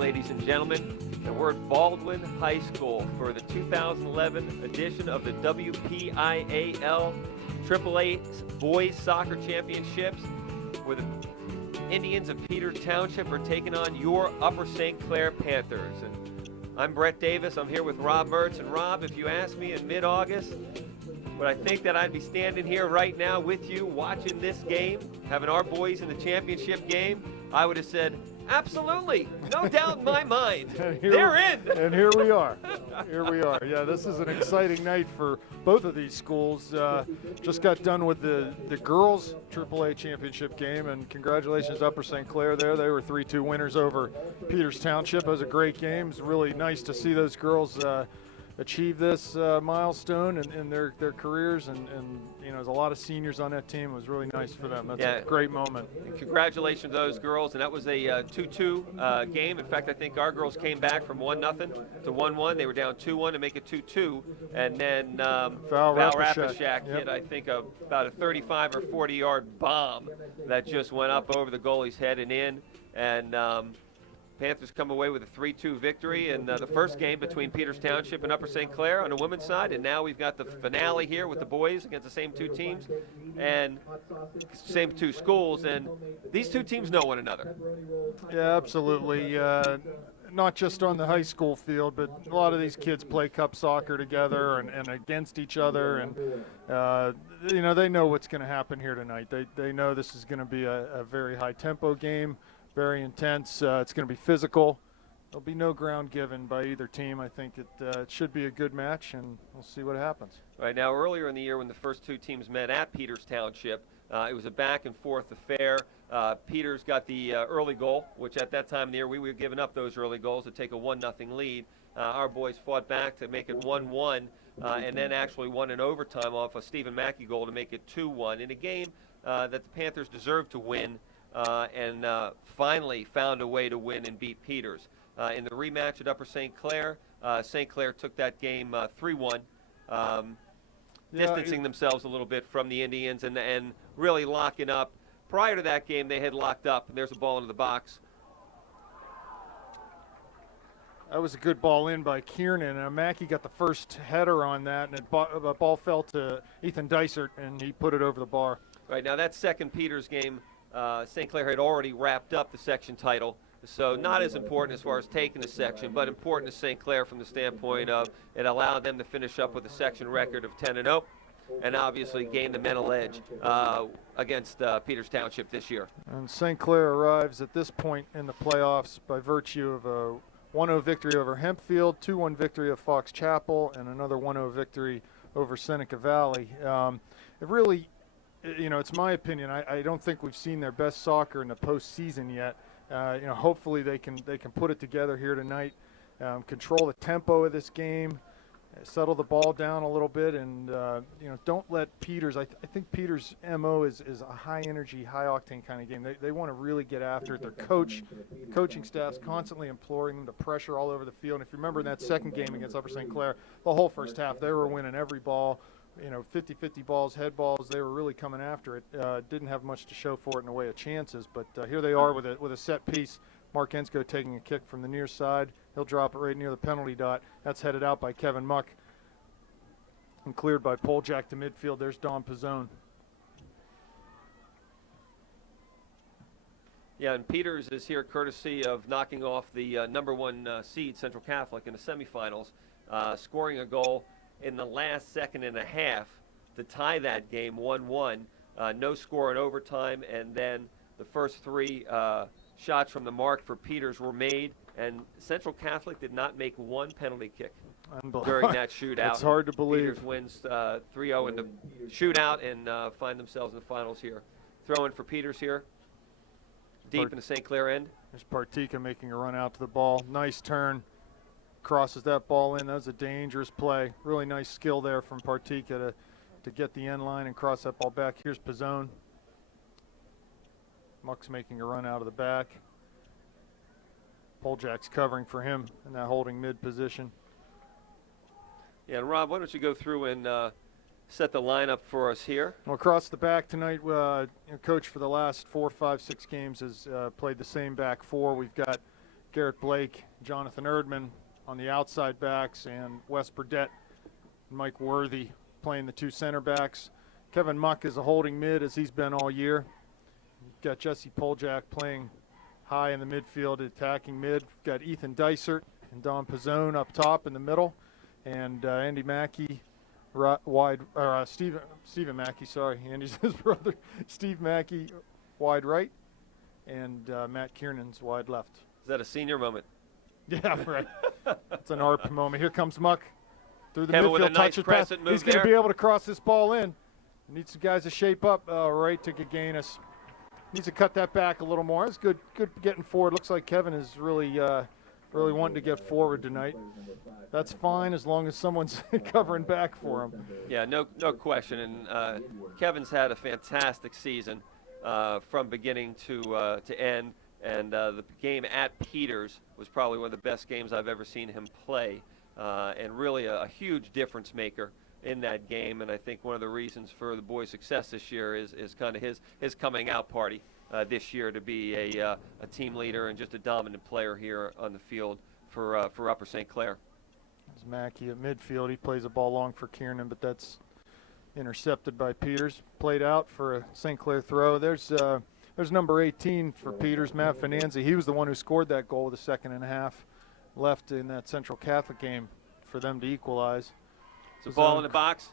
ladies and gentlemen, and we're at Baldwin High School for the 2011 edition of the WPIAL AAA Boys Soccer Championships, where the Indians of Peters Township are taking on your Upper St. Clair Panthers. And I'm Brett Davis. I'm here with Rob Mertz. And Rob, if you asked me in mid-August, would I think that I'd be standing here right now with you watching this game, having our boys in the championship game, I would have said, absolutely, no doubt in my mind. They're in. And here we are. Here we are. Yeah, this is an exciting night for both of these schools. Just got done with the girls AAA championship game, and congratulations to Upper St. Clair there. They were 3-2 winners over Peters Township. It was a great game. It was really nice to see those girls achieve this milestone in their careers, and you know, there's a lot of seniors on that team. It was really nice for them. That's a great moment. And congratulations to those girls, and that was a 2-2 game. In fact, I think our girls came back from 1-0 to 1-1. They were down 2-1 to make it 2-2, and then Val Rapishak hit, I think, about a 35 or 40-yard bomb that just went up over the goalie's head and in, and Panthers come away with a 3-2 victory in the first game between Peters Township and Upper St. Clair on the women's side, and now we've got the finale here with the boys against the same two teams and same two schools, and these two teams know one another. Yeah, absolutely. Not just on the high school field, but a lot of these kids play cup soccer together and against each other, and you know, they know what's going to happen here tonight. They know this is going to be a very high tempo game. Very intense. It's going to be physical. There'll be no ground given by either team. I think it should be a good match, and we'll see what happens. Right now, earlier in the year when the first two teams met at Peters Township, it was a back-and-forth affair. Peters got the early goal, which at that time of the year we were giving up those early goals to take a 1-0 lead. Our boys fought back to make it 1-1, and then actually won in overtime off a Stephen Mackey goal to make it 2-1 in a game that the Panthers deserved to win. And finally found a way to win and beat Peters. In the rematch at Upper St. Clair, St. Clair took that game 3-1, distancing themselves a little bit from the Indians and really locking up. Prior to that game, they had locked up, and there's a ball into the box. That was a good ball in by Kiernan, and Mackey got the first header on that, and the ball fell to Ethan Dysert, and he put it over the bar. Right, now that second Peters game, St. Clair had already wrapped up the section title, so not as important as far as taking the section, but important to St. Clair from the standpoint of it allowed them to finish up with a section record of 10-0, and obviously gain the mental edge against Peters Township this year. And St. Clair arrives at this point in the playoffs by virtue of a 1-0 victory over Hempfield, 2-1 victory of Fox Chapel, and another 1-0 victory over Seneca Valley. It really, you know, it's my opinion. I don't think we've seen their best soccer in the postseason yet. You know, hopefully they can put it together here tonight, control the tempo of this game, settle the ball down a little bit, and you know, don't let Peters. I think Peters' MO is a high energy, high octane kind of game. They want to really get after it. Their coaching staff's constantly imploring them to pressure all over the field. And if you remember in that second game against Upper St. Clair, the whole first half they were winning every ball. You know, 50-50 balls, head balls, they were really coming after it. Didn't have much to show for it in the way of chances, but here they are with a set piece. Mark Ensko taking a kick from the near side. He'll drop it right near the penalty dot. That's headed out by Kevin Muck and cleared by Poljak to midfield. There's Don Pizzone. Yeah, and Peters is here courtesy of knocking off the #1 seed, Central Catholic, in the semifinals, scoring a goal in the last second and a half to tie that game 1-1. No score in overtime, and then the first three shots from the mark for Peters were made, and Central Catholic did not make one penalty kick during that shootout. It's hard to believe. Peters wins 3-0 in the shootout and find themselves in the finals here. Throw-in for Peters here, deep in the St. Clair end. There's Partika making a run out to the ball. Nice turn. Crosses that ball in. That was a dangerous play. Really nice skill there from Partika to get the end line and cross that ball back. Here's Pizzone. Muck's making a run out of the back. Poljak's covering for him in that holding mid position. Yeah, and Rob, why don't you go through and set the lineup for us here? Well, across the back tonight, coach for the last 4, 5, 6 games has played the same back four. We've got Garrett Blake, Jonathan Erdman on the outside backs, and Wes Burdett and Mike Worthy playing the two center backs. Kevin Muck is a holding mid, as he's been all year. You've got Jesse Poljak playing high in the midfield, attacking mid. We've got Ethan Dysert and Don Pizzone up top in the middle, and Andy Mackey Stephen Mackey, sorry, Andy's his brother. Steve Mackey wide right, and Matt Kiernan's wide left. Is that a senior moment? Yeah, right. It's an ARP moment. Here comes Muck through the Kevin midfield, with a nice touch it pass. crescent move He's going to there. be able to cross this ball in. Needs some guys to shape up. Right to Gaganis. Needs to cut that back a little more. It's good getting forward. Looks like Kevin is really wanting to get forward tonight. That's fine as long as someone's covering back for him. Yeah, no question. And Kevin's had a fantastic season from beginning to end. And the game at Peters was probably one of the best games I've ever seen him play, and really a huge difference maker in that game. And I think one of the reasons for the boys' success this year is kind of his coming out party this year, to be a team leader and just a dominant player here on the field for Upper St. Clair. There's Mackey at midfield. He plays a ball long for Kiernan, but that's intercepted by Peters. Played out for a St. Clair throw. There's number 18 for Peters, Matt Finanzi. He was the one who scored that goal with a second and a half left in that Central Catholic game for them to equalize. So ball in the box.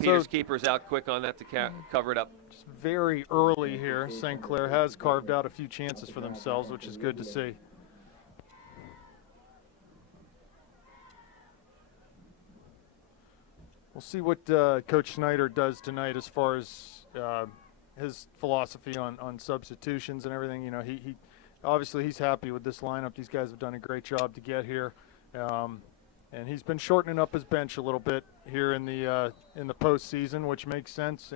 Peters' keeper's out quick on that to cover it up. Just very early here, St. Clair has carved out a few chances for themselves, which is good to see. We'll see what Coach Schneider does tonight as far as his philosophy on substitutions and everything. You know, he obviously he's happy with this lineup. These guys have done a great job to get here, and he's been shortening up his bench a little bit here in the postseason, which makes sense.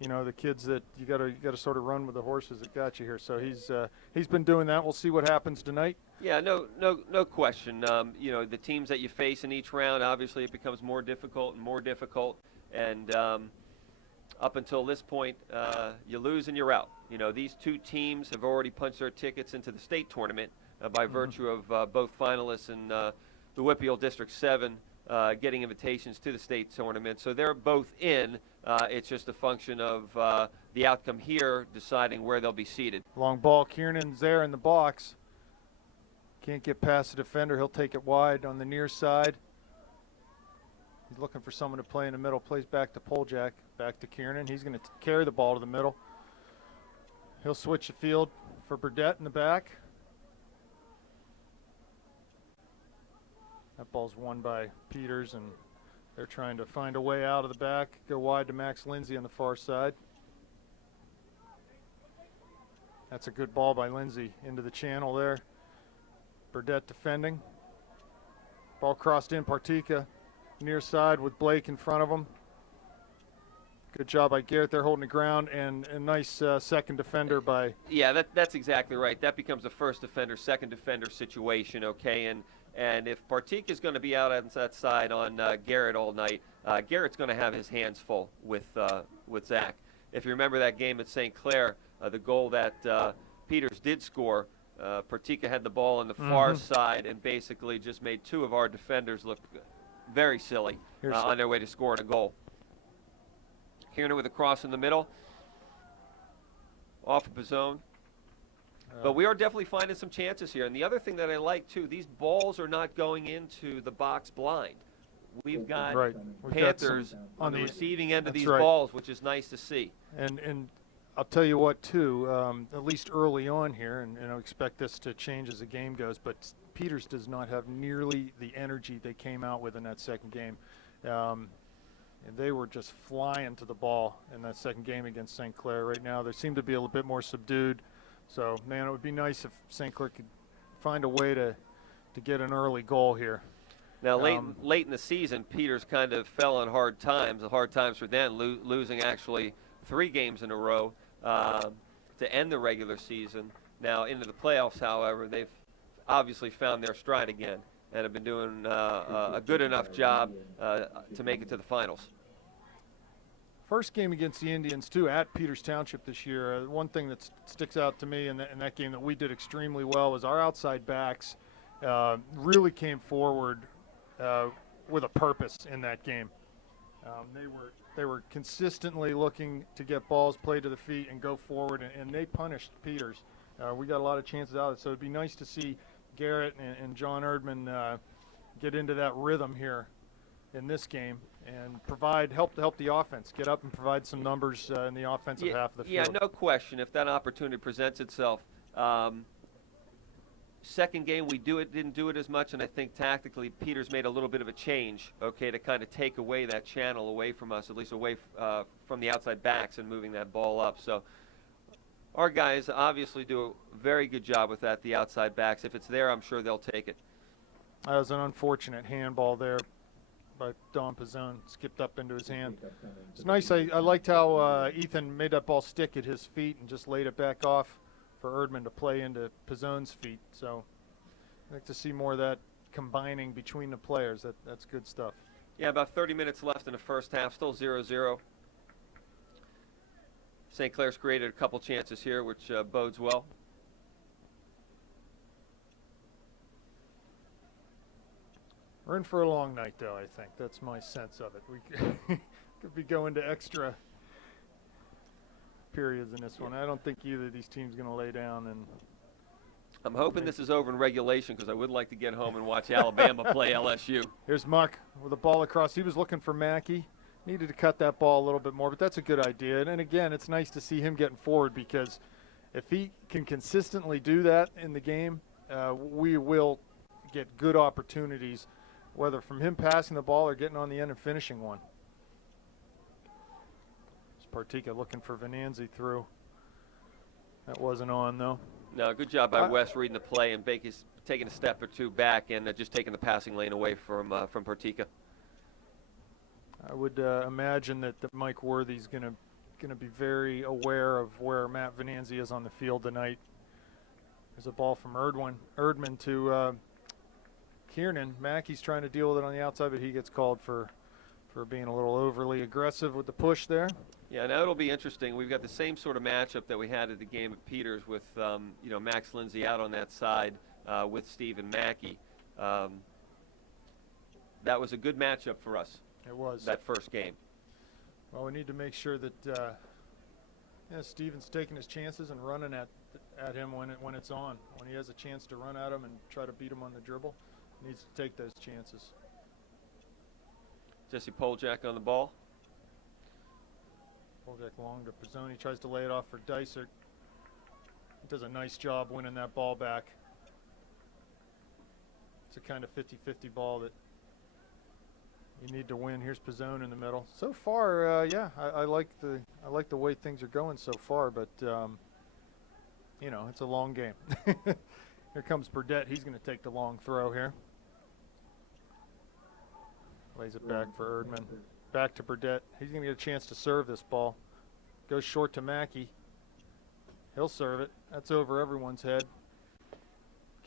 You know, the kids that you got to sort of run with the horses that got you here. So he's been doing that. We'll see what happens tonight. Yeah, no question. You know, the teams that you face in each round, obviously it becomes more difficult and more difficult. And up until this point, you lose and you're out. You know, these two teams have already punched their tickets into the state tournament by virtue of both finalists in the WPIAL District 7 getting invitations to the state tournament. So they're both in. It's just a function of the outcome here deciding where they'll be seated. Long ball, Kiernan's there in the box. Can't get past the defender. He'll take it wide on the near side. He's looking for someone to play in the middle. Plays back to Poljak, back to Kiernan. He's going to carry the ball to the middle. He'll switch the field for Burdett in the back. That ball's won by Peters, and they're trying to find a way out of the back. Go wide to Max Lindsay on the far side. That's a good ball by Lindsay into the channel there. Burdett defending. Ball crossed in, Partika near side with Blake in front of him. Good job by Garrett there holding the ground, and a nice second defender by... Yeah, that's exactly right. That becomes a first defender, second defender situation, okay? And if Partika is going to be out on that side on Garrett all night, Garrett's going to have his hands full with Zach. If you remember that game at St. Clair, the goal that Peters did score, Partika had the ball on the far side and basically just made two of our defenders look very silly on their way to scoring a goal. Kiernan with a cross in the middle, off of Pizzone. But we are definitely finding some chances here. And the other thing that I like, too, these balls are not going into the box blind. We've got Panthers on the receiving end of these balls, which is nice to see. And I'll tell you what, too, at least early on here, and I expect this to change as the game goes, but Peters does not have nearly the energy they came out with in that second game. And they were just flying to the ball in that second game against St. Clair. Right now, they seem to be a little bit more subdued. So, man, it would be nice if St. Clair could find a way to get an early goal here. Now, late in the season, Peters kind of fell on hard times for them, losing actually 3 games in a row to end the regular season. Now, into the playoffs, however, they've obviously found their stride again and have been doing a good enough job to make it to the finals. first game against the Indians, too, at Peters Township this year, one thing that sticks out to me in that game that we did extremely well was our outside backs really came forward with a purpose in that game. They were consistently looking to get balls played to the feet and go forward, and they punished Peters. We got a lot of chances out of it, so it'd be nice to see Garrett and John Erdman get into that rhythm here in this game and help the offense get up and provide some numbers in the offensive half of the field. Yeah, no question. If that opportunity presents itself, second game we didn't do it as much, and I think tactically Peters made a little bit of a change, okay, to kind of take away that channel away from us, at least away from the outside backs and moving that ball up. So our guys obviously do a very good job with that, the outside backs. If it's there, I'm sure they'll take it. That was an unfortunate handball there by Don Pizzone, skipped up into his hand. It's nice. I liked how Ethan made that ball stick at his feet and just laid it back off for Erdman to play into Pizzone's feet. So I'd like to see more of that combining between the players. That's good stuff. Yeah, about 30 minutes left in the first half, still 0-0. St. Clair's created a couple chances here, which bodes well. We're in for a long night, though, I think. That's my sense of it. We could be going to extra periods in this one. I don't think either of these teams going to lay down. And I'm hoping this is over in regulation because I would like to get home and watch Alabama play LSU. Here's Muck with a ball across. He was looking for Mackey. Needed to cut that ball a little bit more, but that's a good idea. And again, it's nice to see him getting forward because if he can consistently do that in the game, we will get good opportunities, whether from him passing the ball or getting on the end and finishing one. It's Partika looking for Venanzi through. That wasn't on, though. No, good job by West reading the play, and Baker's taking a step or two back and just taking the passing lane away from Partika. I would imagine that Mike Worthy's going to be very aware of where Matt Venanzi is on the field tonight. There's a ball from Erdman to Kiernan. Mackey's trying to deal with it on the outside, but he gets called for being a little overly aggressive with the push there. Yeah, now it'll be interesting. We've got the same sort of matchup that we had at the game at Peters with Max Lindsay out on that side with Stephen Mackey. That was a good matchup for us. It was. That first game. Well, we need to make sure that Stephen's taking his chances and running at him when it's on. When he has a chance to run at him and try to beat him on the dribble, he needs to take those chances. Jesse Poljak on the ball. Poljak long to Pizzone. Tries to lay it off for Dysert. He does a nice job winning that ball back. It's a kind of 50-50 ball that you need to win. Here's Pizzone in the middle. So far, yeah, I like the way things are going so far, but it's a long game. Here comes Burdett. He's going to take the long throw here. Lays it back for Erdman. Back to Burdett. He's going to get a chance to serve this ball. Goes short to Mackey. He'll serve it. That's over everyone's head.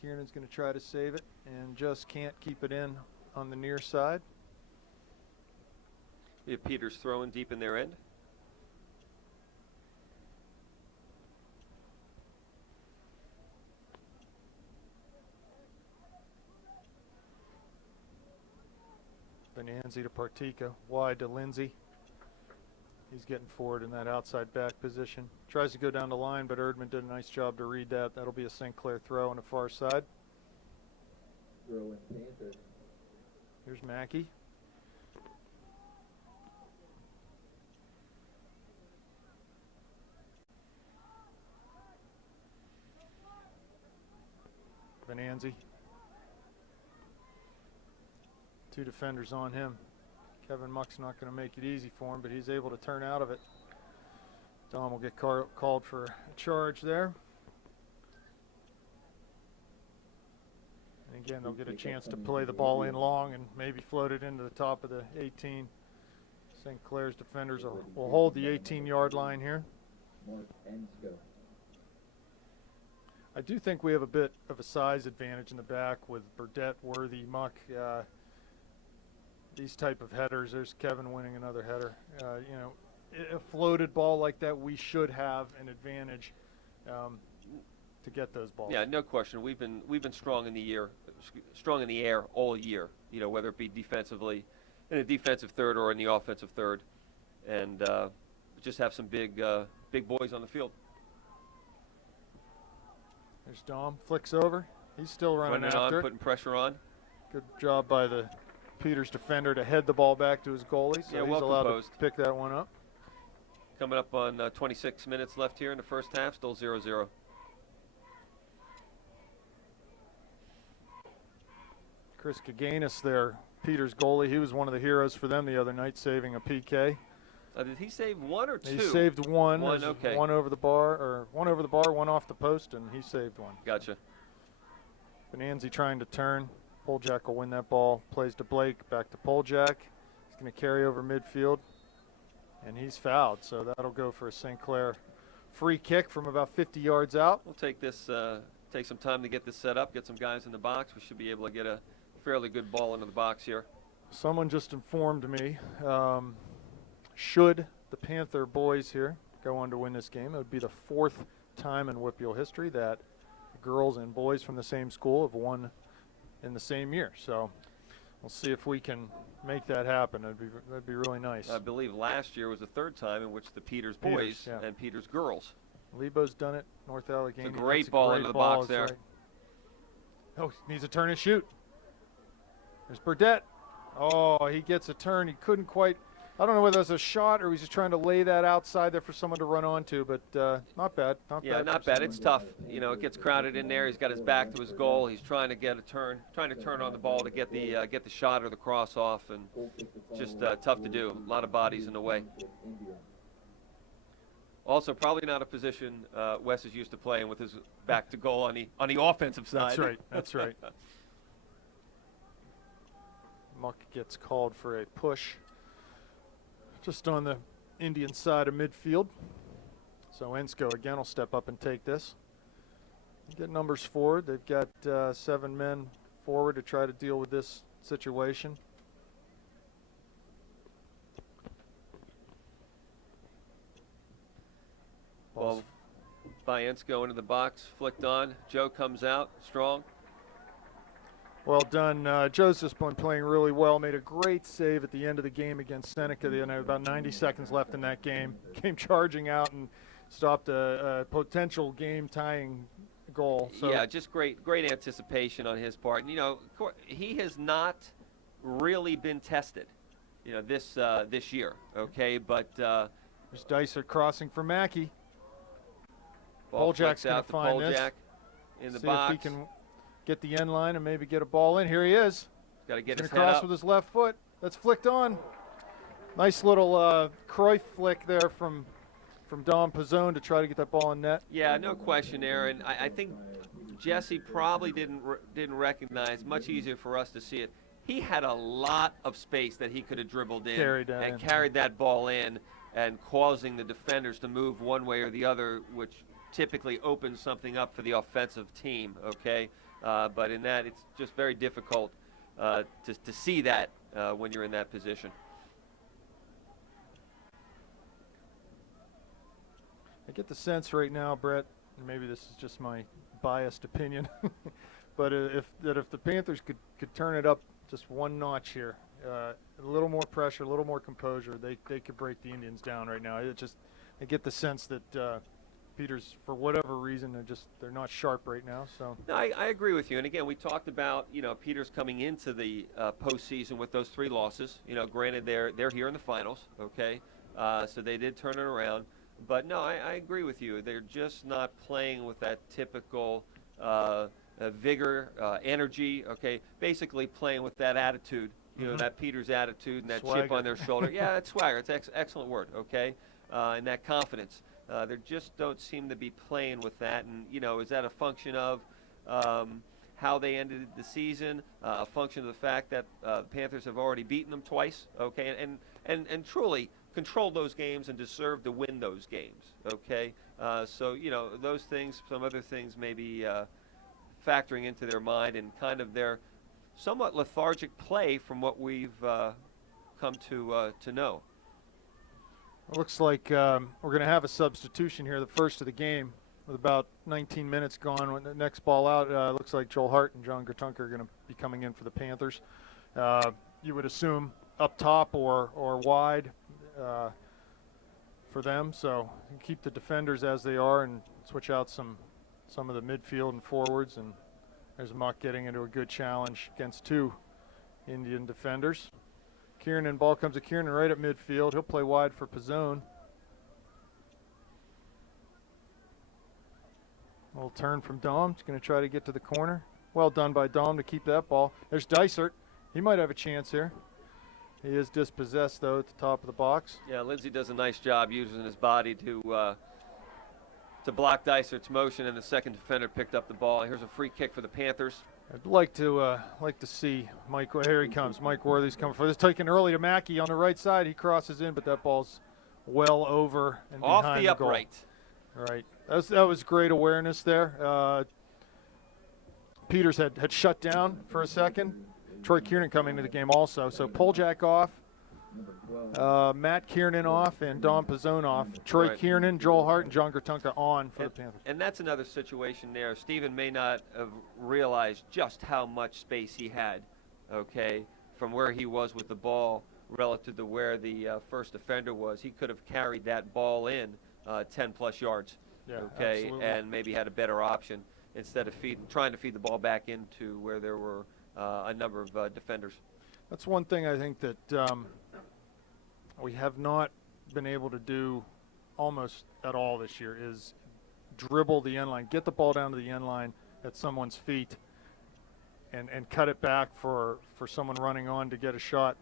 Kiernan's going to try to save it and just can't keep it in on the near side. We have Peters throwing deep in their end. Venanzi to Partika, wide to Lindsay. He's getting forward in that outside back position. Tries to go down the line, but Erdman did a nice job to read that. That'll be a St. Clair throw on the far side. Here's Mackey. Venanzi. Two defenders on him. Kevin Muck's not going to make it easy for him, but he's able to turn out of it. Dom will get called for a charge there. And again, they'll get a chance to play the ball in long and maybe float it into the top of the 18. St. Clair's defenders will hold the 18-yard line here. I do think we have a bit of a size advantage in the back with Burdett, Worthy, Muck. These type of headers. There's Kevin winning another header. a floated ball like that, we should have an advantage to get those balls. Yeah, no question. We've been strong in the air all year. Whether it be defensively, in a defensive third or in the offensive third, and just have some big boys on the field. There's Dom, flicks over. He's still running after it. Putting pressure on. Good job by the Peters defender to head the ball back to his goalie, so he's allowed to pick that one up. Coming up on 26 minutes left here in the first half, still 0-0. Chris Kaganis there, Peters goalie. He was one of the heroes for them the other night, saving a PK. Did he save one or two? He saved one. One, okay. One over the bar, one off the post, and he saved one. Gotcha. Bonanzi trying to turn. Poljak will win that ball. Plays to Blake, back to Poljak. He's going to carry over midfield, and he's fouled, so that'll go for a St. Clair free kick from about 50 yards out. We'll take this, take some time to get this set up, get some guys in the box. We should be able to get a fairly good ball into the box here. Someone just informed me, should the Panther boys here go on to win this game, it would be the 4th time in WPIAL history that girls and boys from the same school have won in the same year. So we'll see if we can make that happen. That'd be really nice. I believe last year was the 3rd time in which the Peters boys and Peters girls. Lebo's done it. North Allegheny. It's a great ball into the box there. Right. Oh, needs a turn and shoot. There's Burdette. Oh, he gets a turn. He couldn't quite. I don't know whether it was a shot or he was just trying to lay that outside there for someone to run onto, but not bad. Not bad. It's tough. It gets crowded in there. He's got his back to his goal. He's trying to get a turn, trying to turn on the ball to get the shot or the cross off, and just tough to do. A lot of bodies in the way. Also, probably not a position Wes is used to playing with his back to goal on the offensive side. That's right. That's right. Muck gets called for a push just on the Indian side of midfield. So Ensko again will step up and take this. Get numbers forward. They've got 7 men forward to try to deal with this situation. Ball by Ensko into the box, flicked on. Joe comes out strong. Well done. Joe's just been playing really well. Made a great save at the end of the game against Seneca. About 90 seconds left in that game. Came charging out and stopped a potential game-tying goal. So yeah, just great anticipation on his part. And, he has not really been tested, this year. Okay, but there's Dicer crossing for Mackey. Poljak's going to find this. In the See box. if he can get the end line and maybe get a ball in. Here he is. Got to get his head cross up with his left foot. That's flicked on. Nice little Cruyff flick there from Dom Pizzone to try to get that ball in net. Yeah, no question, Aaron. I think Jesse probably didn't recognize. Much easier for us to see it. He had a lot of space that he could have dribbled in and carried that ball in, and causing the defenders to move one way or the other, which typically opens something up for the offensive team. Okay. But in that, it's just very difficult to see that when you're in that position. I get the sense right now, Brett, and maybe this is just my biased opinion, but if the Panthers could turn it up just one notch here, a little more pressure, a little more composure, they could break the Indians down right now. I get the sense that Peters, for whatever reason, they're not sharp right now. So no, I agree with you. And again, we talked about Peters coming into the postseason with those 3 losses. Granted they're here in the finals, okay, so they did turn it around. But no, I agree with you. They're just not playing with that typical vigor, energy. Okay, basically playing with that attitude. That Peters attitude and that swagger. chip on their shoulder. Yeah, that swagger. It's excellent word. Okay, and that confidence. They just don't seem to be playing with that. And, is that a function of how they ended the season, a function of the fact that the Panthers have already beaten them twice, okay, and truly controlled those games and deserved to win those games, okay? So, those things, some other things may be factoring into their mind and kind of their somewhat lethargic play from what we've come to know. It looks like we're going to have a substitution here, the first of the game, with about 19 minutes gone. When the next ball out, looks like Joel Hart and John Gertunker are going to be coming in for the Panthers. You would assume up top or wide for them. So keep the defenders as they are and switch out some of the midfield and forwards. And there's Muck getting into a good challenge against two Indian defenders. Kiernan, ball comes to Kiernan right at midfield. He'll play wide for Pizzone. Little turn from Dom. He's going to try to get to the corner. Well done by Dom to keep that ball. There's Dysert. He might have a chance here. He is dispossessed, though, at the top of the box. Yeah, Lindsay does a nice job using his body to block Dysert's motion, and the second defender picked up the ball. Here's a free kick for the Panthers. I'd like to see Mike. Here he comes. Mike Worthy's coming for this. Taken early to Mackey on the right side. He crosses in, but that ball's well over and off behind the goal. upright. Right. That was great awareness there. Peters had shut down for a second. Troy Kiernan coming to the game also. So Poljak off, Matt Kiernan off, and Dom Pizzone off. Troy Right. Kiernan, Joel Hart, and John Gertunka on for the Panthers. And that's another situation there. Stephen may not have realized just how much space he had, okay, from where he was with the ball relative to where the first defender was. He could have carried that ball in 10-plus yards, Yeah, okay, absolutely. and maybe had a better option instead of trying to feed the ball back into where there were a number of defenders. That's one thing I think that we have not been able to do almost at all this year is dribble the end line, get the ball down to the end line at someone's feet, and cut it back for someone running on to get a shot.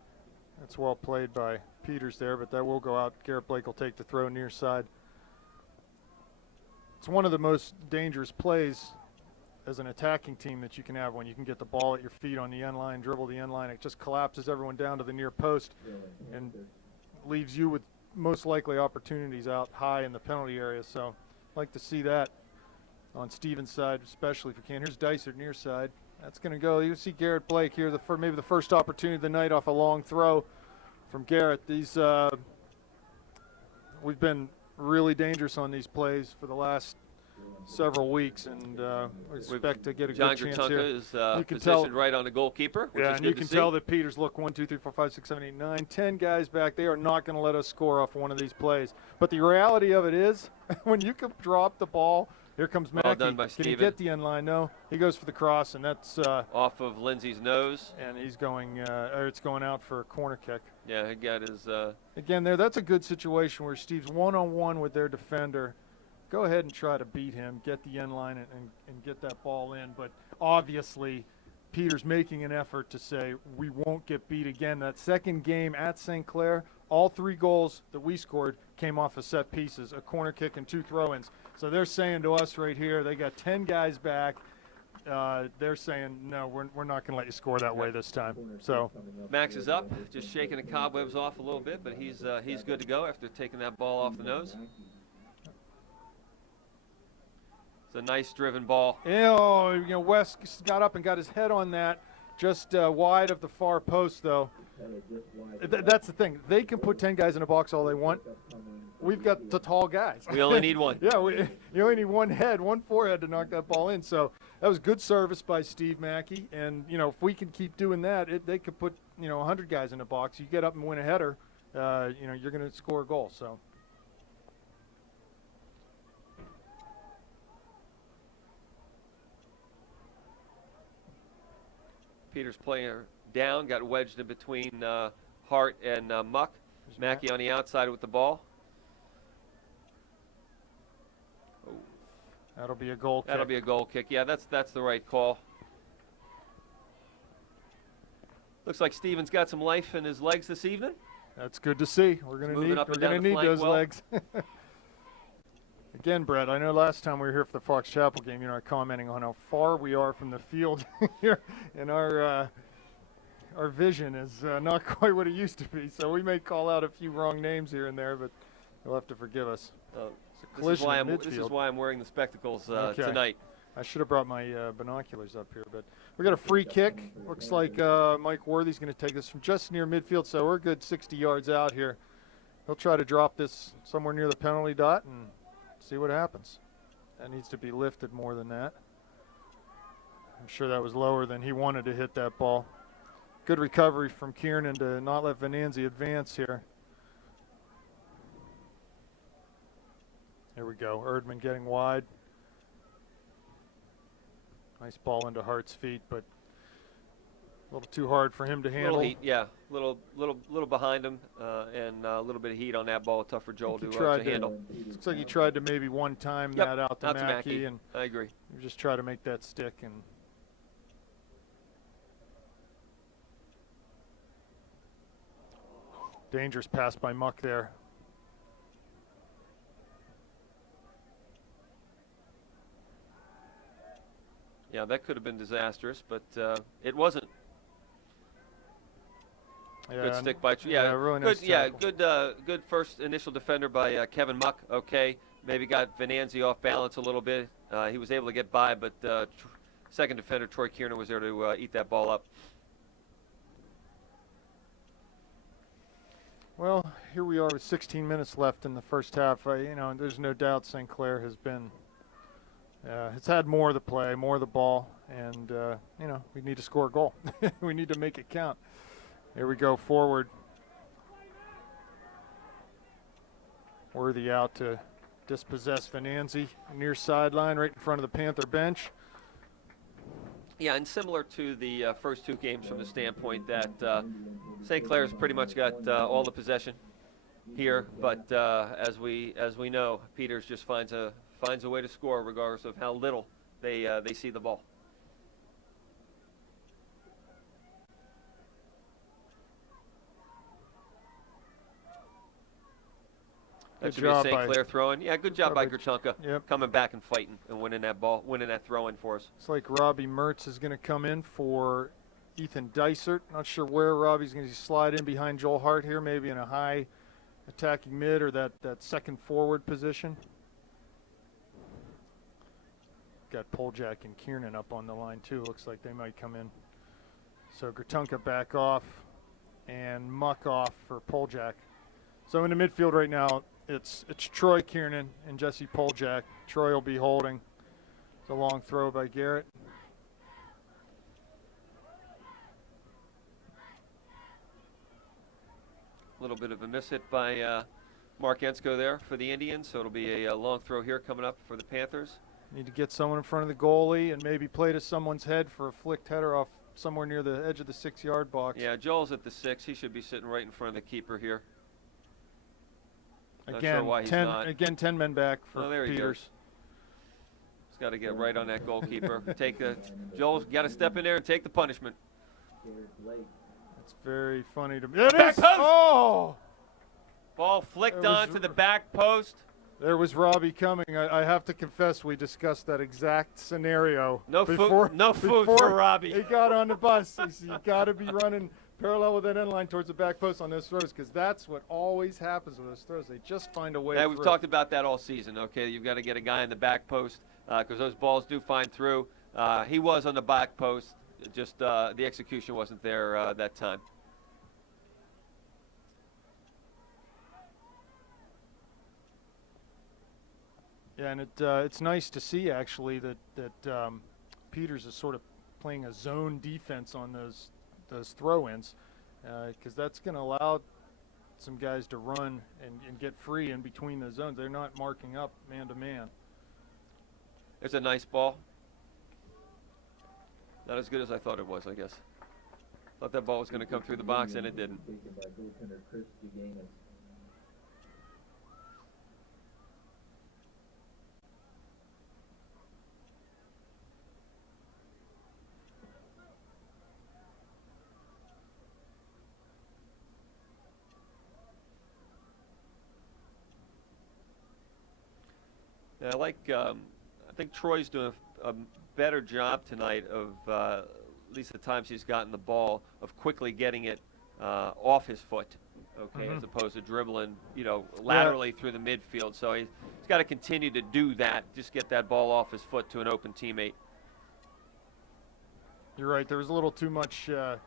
That's well played by Peters there, but that will go out. Garrett Blake will take the throw near side. It's one of the most dangerous plays as an attacking team that you can have when you can get the ball at your feet on the end line, dribble the end line. It just collapses everyone down to the near post and leaves you with most likely opportunities out high in the penalty area. So I'd like to see that on Stevens' side, especially if you can. Here's Dysert near side. That's going to go. You see Garrett Blake here, maybe the first opportunity of the night off a long throw from Garrett. We've been really dangerous on these plays for the last several weeks, and we expect to get a John good chance Gertunka here. is positioned right on the goalkeeper, which Yeah, is and good you to can see. tell that Peters, look, 1, 2, 3, 4, 5, 6, 7, 8, 9, 10 guys back. They are not going to let us score off one of these plays. But the reality of it is, when you can drop the ball, here comes Mackey. Well done by Can he Steven. get the end line? No. He goes for the cross, and that's Off of Lindsay's nose. and he's going, or it's going out for a corner kick. Yeah, he got his Again, that's a good situation where Steve's one-on-one with their defender. Go ahead and try to beat him, get the end line, and get that ball in. But obviously, Peters making an effort to say we won't get beat again. That second game at St. Clair, all 3 goals that we scored came off of set pieces, a corner kick and 2 throw-ins. So they're saying to us right here, they got 10 guys back. They're saying, no, we're not going to let you score that way this time. So Max is up, just shaking the cobwebs off a little bit, but he's good to go after taking that ball off the nose. It's a nice driven ball. West got up and got his head on that, just wide of the far post, though. That's the thing. They can put 10 guys in a box all they want. We've got the tall guys. We only need one. Yeah, you only need one forehead to knock that ball in. So that was good service by Steve Mackey. And, if we can keep doing that, they could put, 100 guys in a box. You get up and win a header, you're going to score a goal. So. Peters player down, got wedged in between Hart and Muck. Mackey on the outside with the ball. That'll be a goal kick. That'll be a goal kick. Yeah, that's the right call. Looks like Steven's got some life in his legs this evening. That's good to see. We're going to need those legs. Again, Brett, I know last time we were here for the Fox Chapel game, commenting on how far we are from the field here, and our vision is not quite what it used to be. So we may call out a few wrong names here and there, but you'll have to forgive us. This is why I'm wearing the spectacles tonight. I should have brought my binoculars up here, but we got a free kick. Looks like Mike Worthy's going to take this from just near midfield, so we're a good 60 yards out here. He'll try to drop this somewhere near the penalty dot and see what happens. That needs to be lifted more than that. I'm sure that was lower than he wanted to hit that ball. Good recovery from Kiernan to not let Venanzi advance here. Here we go. Erdman getting wide. Nice ball into Hart's feet, but a little too hard for him to handle. Little heat, yeah. Little behind him, and a little bit of heat on that ball. Tough for Joel to handle. Looks like he tried to maybe one time that out to Mackey, and I agree. Just try to make that stick. And dangerous pass by Muck there. Yeah, that could have been disastrous, but it wasn't. Yeah, good stick by really nice good. Good first initial defender by Kevin Muck. Okay, maybe got Venanzi off balance a little bit. He was able to get by, but second defender Troy Kiernan was there to eat that ball up. Well, here we are with 16 minutes left in the first half. There's no doubt St. Clair has been. It's had more of the play, more of the ball, and we need to score a goal. We need to make it count. Here we go forward. Worthy out to dispossess Venanzi, near sideline, right in front of the Panther bench. Yeah, and similar to the first two games from the standpoint that St. Clair's pretty much got all the possession here, but as we know, Peters just finds a way to score regardless of how little they see the ball. That should be a St. Clair throw-in. Yeah, good job by Gerchunka coming back and fighting and winning that ball, winning that throw-in for us. It's like Robbie Mertz is going to come in for Ethan Dysert. Not sure where Robbie's going to slide in behind Joel Hart here, maybe in a high attacking mid or that second forward position. Got Poljak and Kiernan up on the line too. Looks like they might come in. So Gerchunka back off and Muck off for Poljak. So in the midfield right now, it's Troy Kiernan and Jesse Poljak. Troy will be holding. It's a long throw by Garrett. A little bit of a miss hit by Mark Ensko there for the Indians, so it'll be a long throw here coming up for the Panthers. Need to get someone in front of the goalie and maybe play to someone's head for a flicked header off somewhere near the edge of the 6-yard box. Yeah, Joel's at the 6. He should be sitting right in front of the keeper here. Again, sure 10 men back for Peters. He's got to get right on that goalkeeper. Joel's got to step in there and take the punishment. It's very funny to me. Back post! Oh! Ball flicked onto the back post. There was Robbie coming. I have to confess, we discussed that exact scenario. No food for Robbie. He got on the bus. You got to be running parallel with that end line towards the back post on those throws, because that's what always happens with those throws. They just find a way through. We've talked about that all season, okay? You've got to get a guy in the back post because those balls do find through. He was on the back post, just the execution wasn't there that time. Yeah, and it's nice to see actually that Peters is sort of playing a zone defense on those throw-ins, because that's going to allow some guys to run and get free in between the zones. They're not marking up man-to-man. It's a nice ball. Not as good as I thought it was, I guess. Thought that ball was going to come through the box, and it didn't. I think Troy's doing a better job tonight of, at least the times he's gotten the ball, of quickly getting it off his foot, okay, as opposed to dribbling, laterally through the midfield. So he's got to continue to do that, just get that ball off his foot to an open teammate. You're right. There was a little too much. There's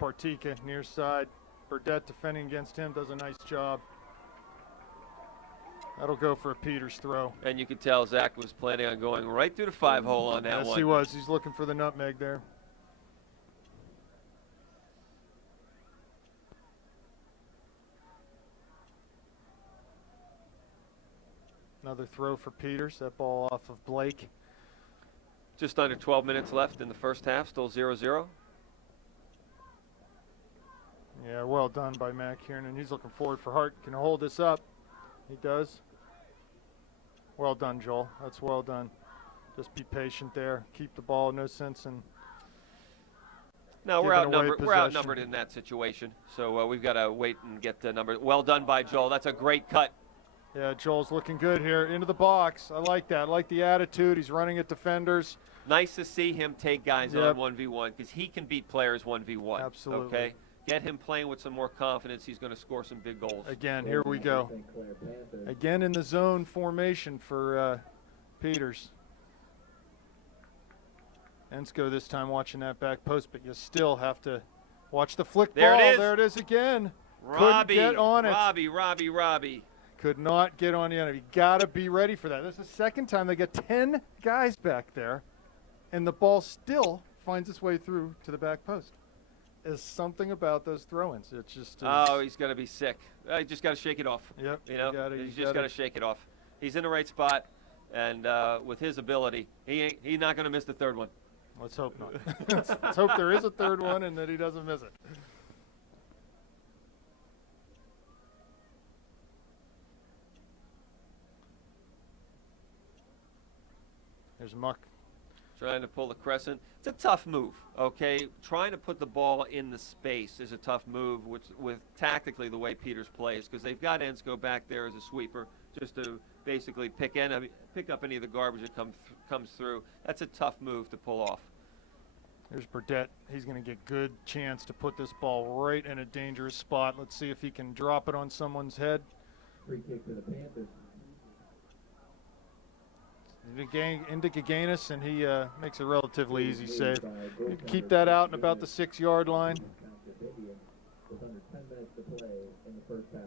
Partika near side. Burdette defending against him does a nice job. That'll go for a Peters throw. And you could tell Zach was planning on going right through the 5-hole on that one. Yes, he was. He's looking for the nutmeg there. Another throw for Peters. That ball off of Blake. Just under 12 minutes left in the first half. Still 0-0. Yeah, well done by Matt Kiernan. He's looking forward for Hart. Can hold this up. He does. Well done, Joel. That's well done. Just be patient there. Keep the ball. No sense in. No, we're outnumbered in that situation. So we've got to wait and get the number. Well done by Joel. That's a great cut. Yeah, Joel's looking good here. Into the box. I like that. I like the attitude. He's running at defenders. Nice to see him take guys on 1v1 because he can beat players 1v1. Absolutely. Okay? Get him playing with some more confidence. He's going to score some big goals. Again, here we go. Again in the zone formation for Peters. Ensko this time watching that back post, but you still have to watch the flick ball. There it is. There it is again. Robbie, couldn't get on it. Robbie. Could not get on the end. You got to be ready for that. This is the second time they got 10 guys back there, and the ball still finds its way through to the back post. There's something about those throw-ins. It's just. Oh, he's going to be sick. You just got to shake it off. Yep. You know, he's just got to shake it off. He's in the right spot, and with his ability, he's not going to miss the third one. Let's hope not. Let's hope there is a third one and that he doesn't miss it. There's Muck. Trying to pull the crescent. It's a tough move, okay? Trying to put the ball in the space is a tough move with tactically the way Peters plays because they've got Ensko back there as a sweeper just to basically pick up any of the garbage that comes through. That's a tough move to pull off. There's Burdette. He's going to get good chance to put this ball right in a dangerous spot. Let's see if he can drop it on someone's head. Free kick to the Panthers. Into Gaganis, and he makes a relatively easy save. Keep that out in about the 6-yard line. With under 10 minutes to play in the first half.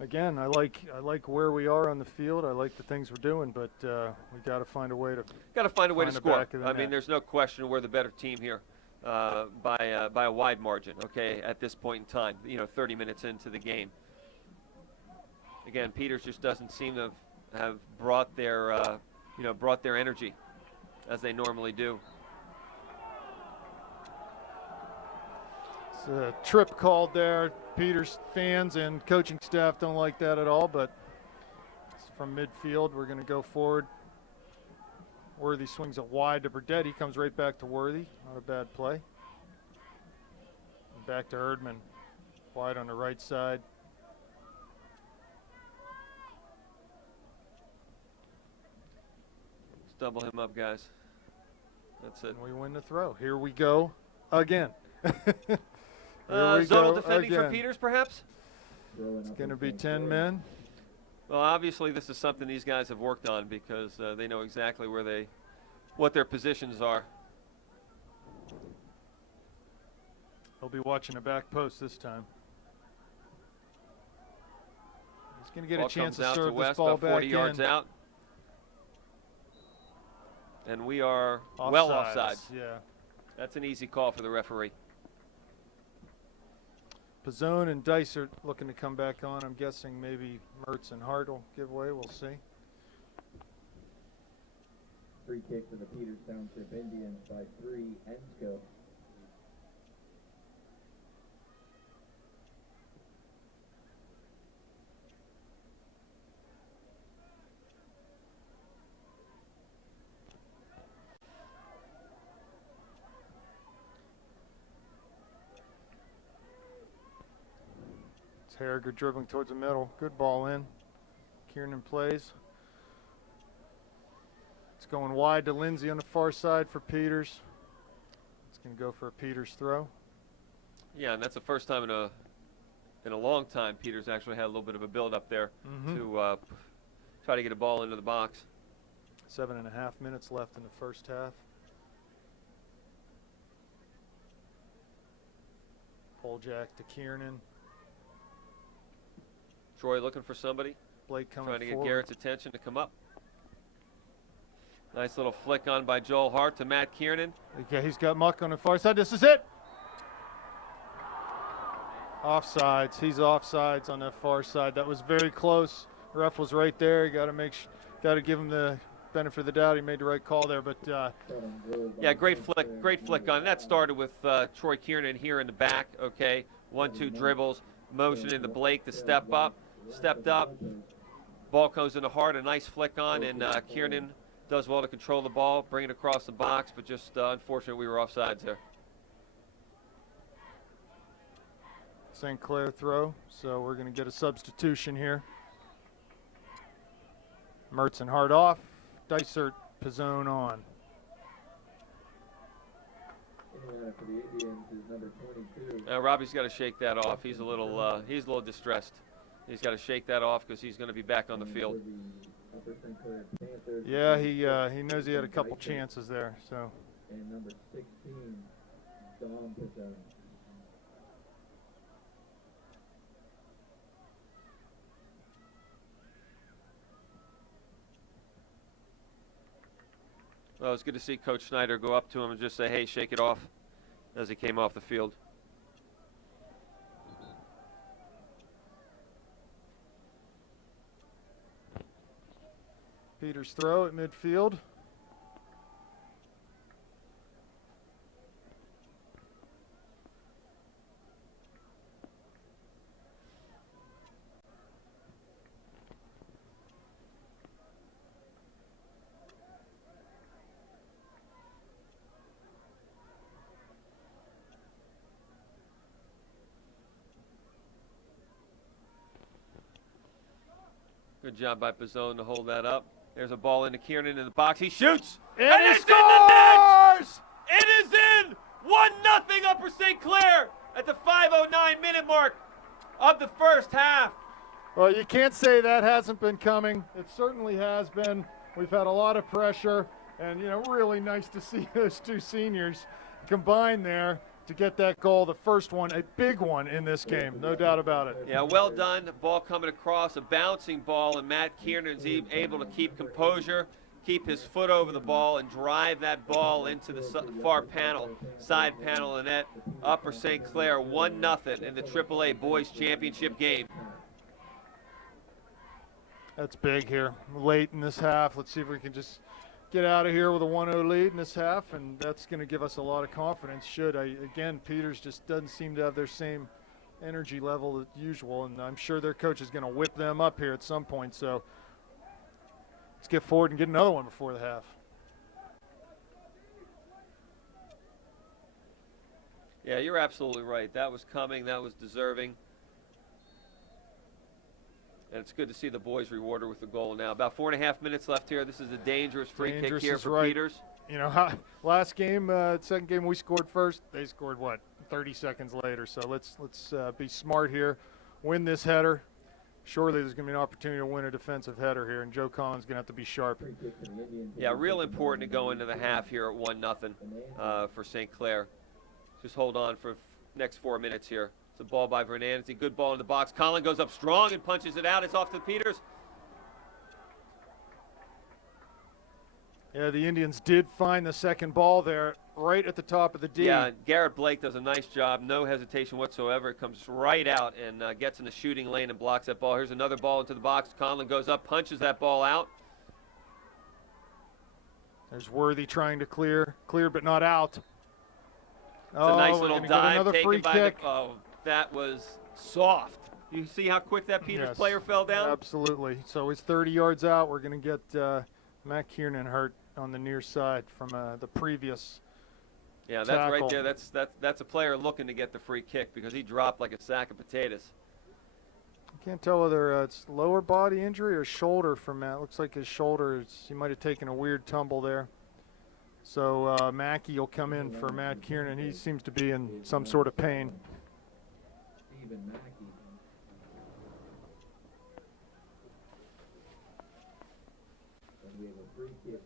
Again, I like where we are on the field. I like the things we're doing, but we got to find a way to. Got to find a way to score. I mean, net. there's no question we're the better team here by a wide margin. Okay, at this point in time, 30 minutes into the game. Again, Peters just doesn't seem to have brought their energy as they normally do. It's a trip called there. Peters fans and coaching staff don't like that at all, but it's from midfield. We're going to go forward. Worthy swings it wide to Burdette. He comes right back to Worthy. Not a bad play. And back to Erdman. Wide on the right side. Double him up, guys. That's it. And we win the throw. Here we go again. Zonal defending for Peters, perhaps? It's going to be 10 men. Well, obviously, this is something these guys have worked on because they know exactly what their positions are. He'll be watching a back post this time. He's going to get a chance to serve this ball back 40 yards out. And we are well offside. Yeah. That's an easy call for the referee. Pizzone and Dice are looking to come back on. I'm guessing maybe Mertz and Hart will give way. We'll see. Free kick to the Peters Township Indians by 3, Ensko. Harriger dribbling towards the middle. Good ball in. Kiernan plays. It's going wide to Lindsay on the far side for Peters. It's going to go for a Peters throw. Yeah, and that's the first time in a long time Peters actually had a little bit of a build up there to try to get a ball into the box. 7.5 minutes left in the first half. Full jack to Kiernan. Troy looking for somebody. Blake coming Trying to get forward. Garrett's attention to come up. Nice little flick on by Joel Hart to Matt Kiernan. Okay, he's got Muck on the far side. This is it. Offsides. He's offsides on that far side. That was very close. Ref was right there. You got to give him the benefit of the doubt. He made the right call there, but yeah, great flick on. That started with Troy Kiernan here in the back. Okay, 1-2 dribbles, motioning the Blake to step up, stepped up. Ball goes into Hart, a nice flick on, and Kiernan does well to control the ball, bring it across the box, but just unfortunately we were offsides there. St. Clair throw, so we're going to get a substitution here. Mertz and Hart off. Dysert, Pizzone on. In line for the Indians is number 22. Robbie's got to shake that off. He's a little distressed. He's got to shake that off because he's going to be back on the field. Yeah, he knows he had a couple chances there. So. And number 16, Dom Pizzone. Well, it's good to see Coach Schneider go up to him and just say, hey, shake it off, as he came off the field. Peters throw at midfield. Good job by Pizzone to hold that up. There's a ball into Kiernan in the box. He shoots! And he it's scores! in the net! It is in! 1-0 Upper St. Clair at the 5:09 minute mark of the first half. Well, you can't say that hasn't been coming. It certainly has been. We've had a lot of pressure, and really nice to see those two seniors combine there to get that goal, the first one, a big one in this game, no doubt about it. Yeah, well done. The ball coming across, a bouncing ball, and Matt Kiernan's able to keep composure, keep his foot over the ball, and drive that ball into the far panel, side panel of the net. Upper St. Clair 1-0 in the AAA Boys Championship game. That's big here, late in this half. Let's see if we can just get out of here with a 1-0 lead in this half, and that's going to give us a lot of confidence. Again, Peters just doesn't seem to have their same energy level as usual, and I'm sure their coach is going to whip them up here at some point. So let's get forward and get another one before the half. Yeah, you're absolutely right. That was coming. That was deserving. And it's good to see the boys rewarded with the goal now. About 4.5 minutes left here. This is a dangerous free kick here for Peters. Last game, second game we scored first. They scored, 30 seconds later. So let's be smart here, win this header. Surely there's going to be an opportunity to win a defensive header here, and Joe Collins is going to have to be sharp. Yeah, real important to go into the half here at 1-0 for St. Clair. Just hold on for next 4 minutes here. The ball by Vernandes, good ball in the box. Collin goes up strong and punches it out. It's off to Peters. Yeah, the Indians did find the second ball there, right at the top of the D. Yeah, Garrett Blake does a nice job. No hesitation whatsoever. It comes right out and gets in the shooting lane and blocks that ball. Here's another ball into the box. Collin goes up, punches that ball out. There's Worthy trying to clear but not out. It's a nice little dive taken by the... Oh, that was soft. You see how quick that Peters player fell down? Absolutely. So he's 30 yards out. We're going to get Matt Kiernan hurt on the near side from the previous Yeah, that's tackle. right there. That's a player looking to get the free kick because he dropped like a sack of potatoes. I can't tell whether it's lower body injury or shoulder from Matt. Looks like his shoulder, he might have taken a weird tumble there. So Mackey will come in for Matt Kiernan. He seems to be in some sort of pain. Stephen Mackey. And we have a free kick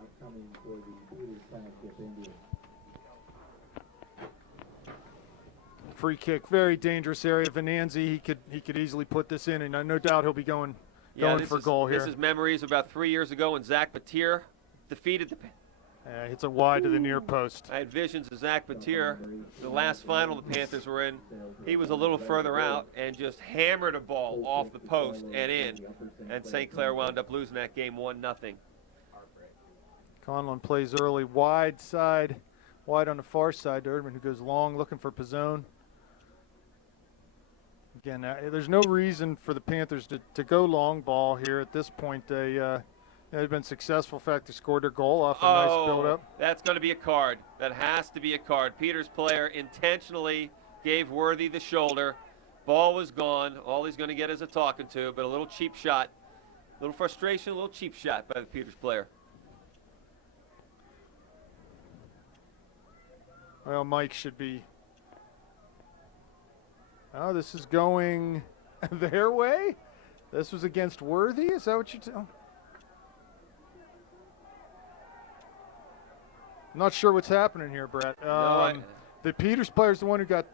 upcoming for the Peters Township Indians. free kick, very dangerous area. Venanzi, he could easily put this in, and no doubt he'll be going for goal here. This is memories about 3 years ago when Zach Batir defeated the. Hits a wide to the near post. I had visions of Zach Batir, the last final the Panthers were in. He was a little further out and just hammered a ball off the post and in. And St. Clair wound up losing that game 1-0. Conlon plays early, wide on the far side to Erdman, who goes long, looking for Pizzone. Again, there's no reason for the Panthers to go long ball here at this point. They've been successful. In fact, they scored their goal off a nice build-up. That's going to be a card. That has to be a card. Peters' player intentionally gave Worthy the shoulder. Ball was gone. All he's going to get is a talking to, but a little cheap shot. A little frustration, a little cheap shot by the Peters player. Well, Mike should be. Oh, this is going their way? This was against Worthy? Is that what you're telling? I'm not sure what's happening here, Brett. The Peters player is the one who got.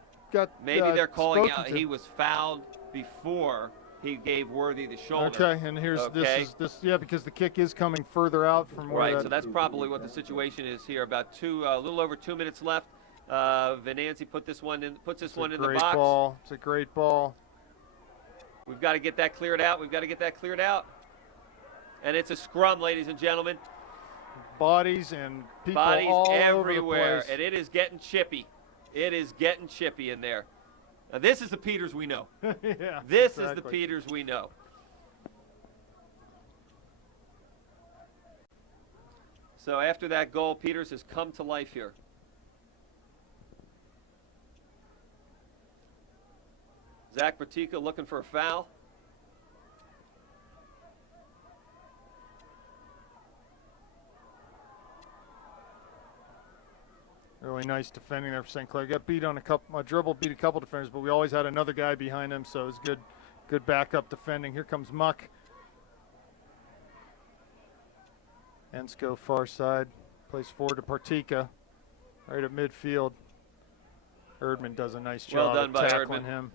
Maybe they're calling out. He was fouled before he gave Worthy the shoulder. Okay, and here's this. Yeah, because the kick is coming further out from where. Right, so that's probably what the situation is here. About a little over 2 minutes left. Venanzi puts this one in the box. Great ball. It's a great ball. We've got to get that cleared out. And it's a scrum, ladies and gentlemen. Bodies and people all everywhere, over the place. And it is getting chippy. It is getting chippy in there. Now, this is the Peters we know. Yeah, this is the Peters we know. So after that goal, Peters has come to life here. Zach Bertica looking for a foul. Really nice defending there for St. Clair. Got beat on a dribble, beat a couple defenders, but we always had another guy behind him, so it was good backup defending. Here comes Muck. Ensko far side, plays forward to Partika, right at midfield. Erdman does a nice job well done by tackling Erdman. him.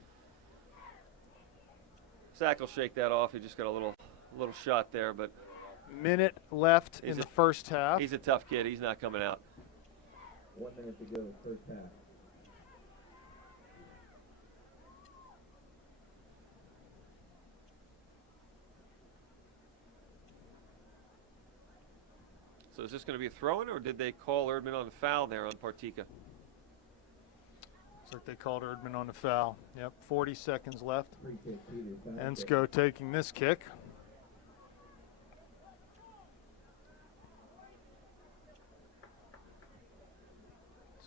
Zach will shake that off. He just got a little shot there, but minute left in the first half. He's a tough kid. He's not coming out. 1 minute to go, first half. So is this going to be a throw-in, or did they call Erdman on the foul there on Partika? Looks like they called Erdman on the foul. Yep, 40 seconds left. Free kick, Peters. Ensko taking this kick.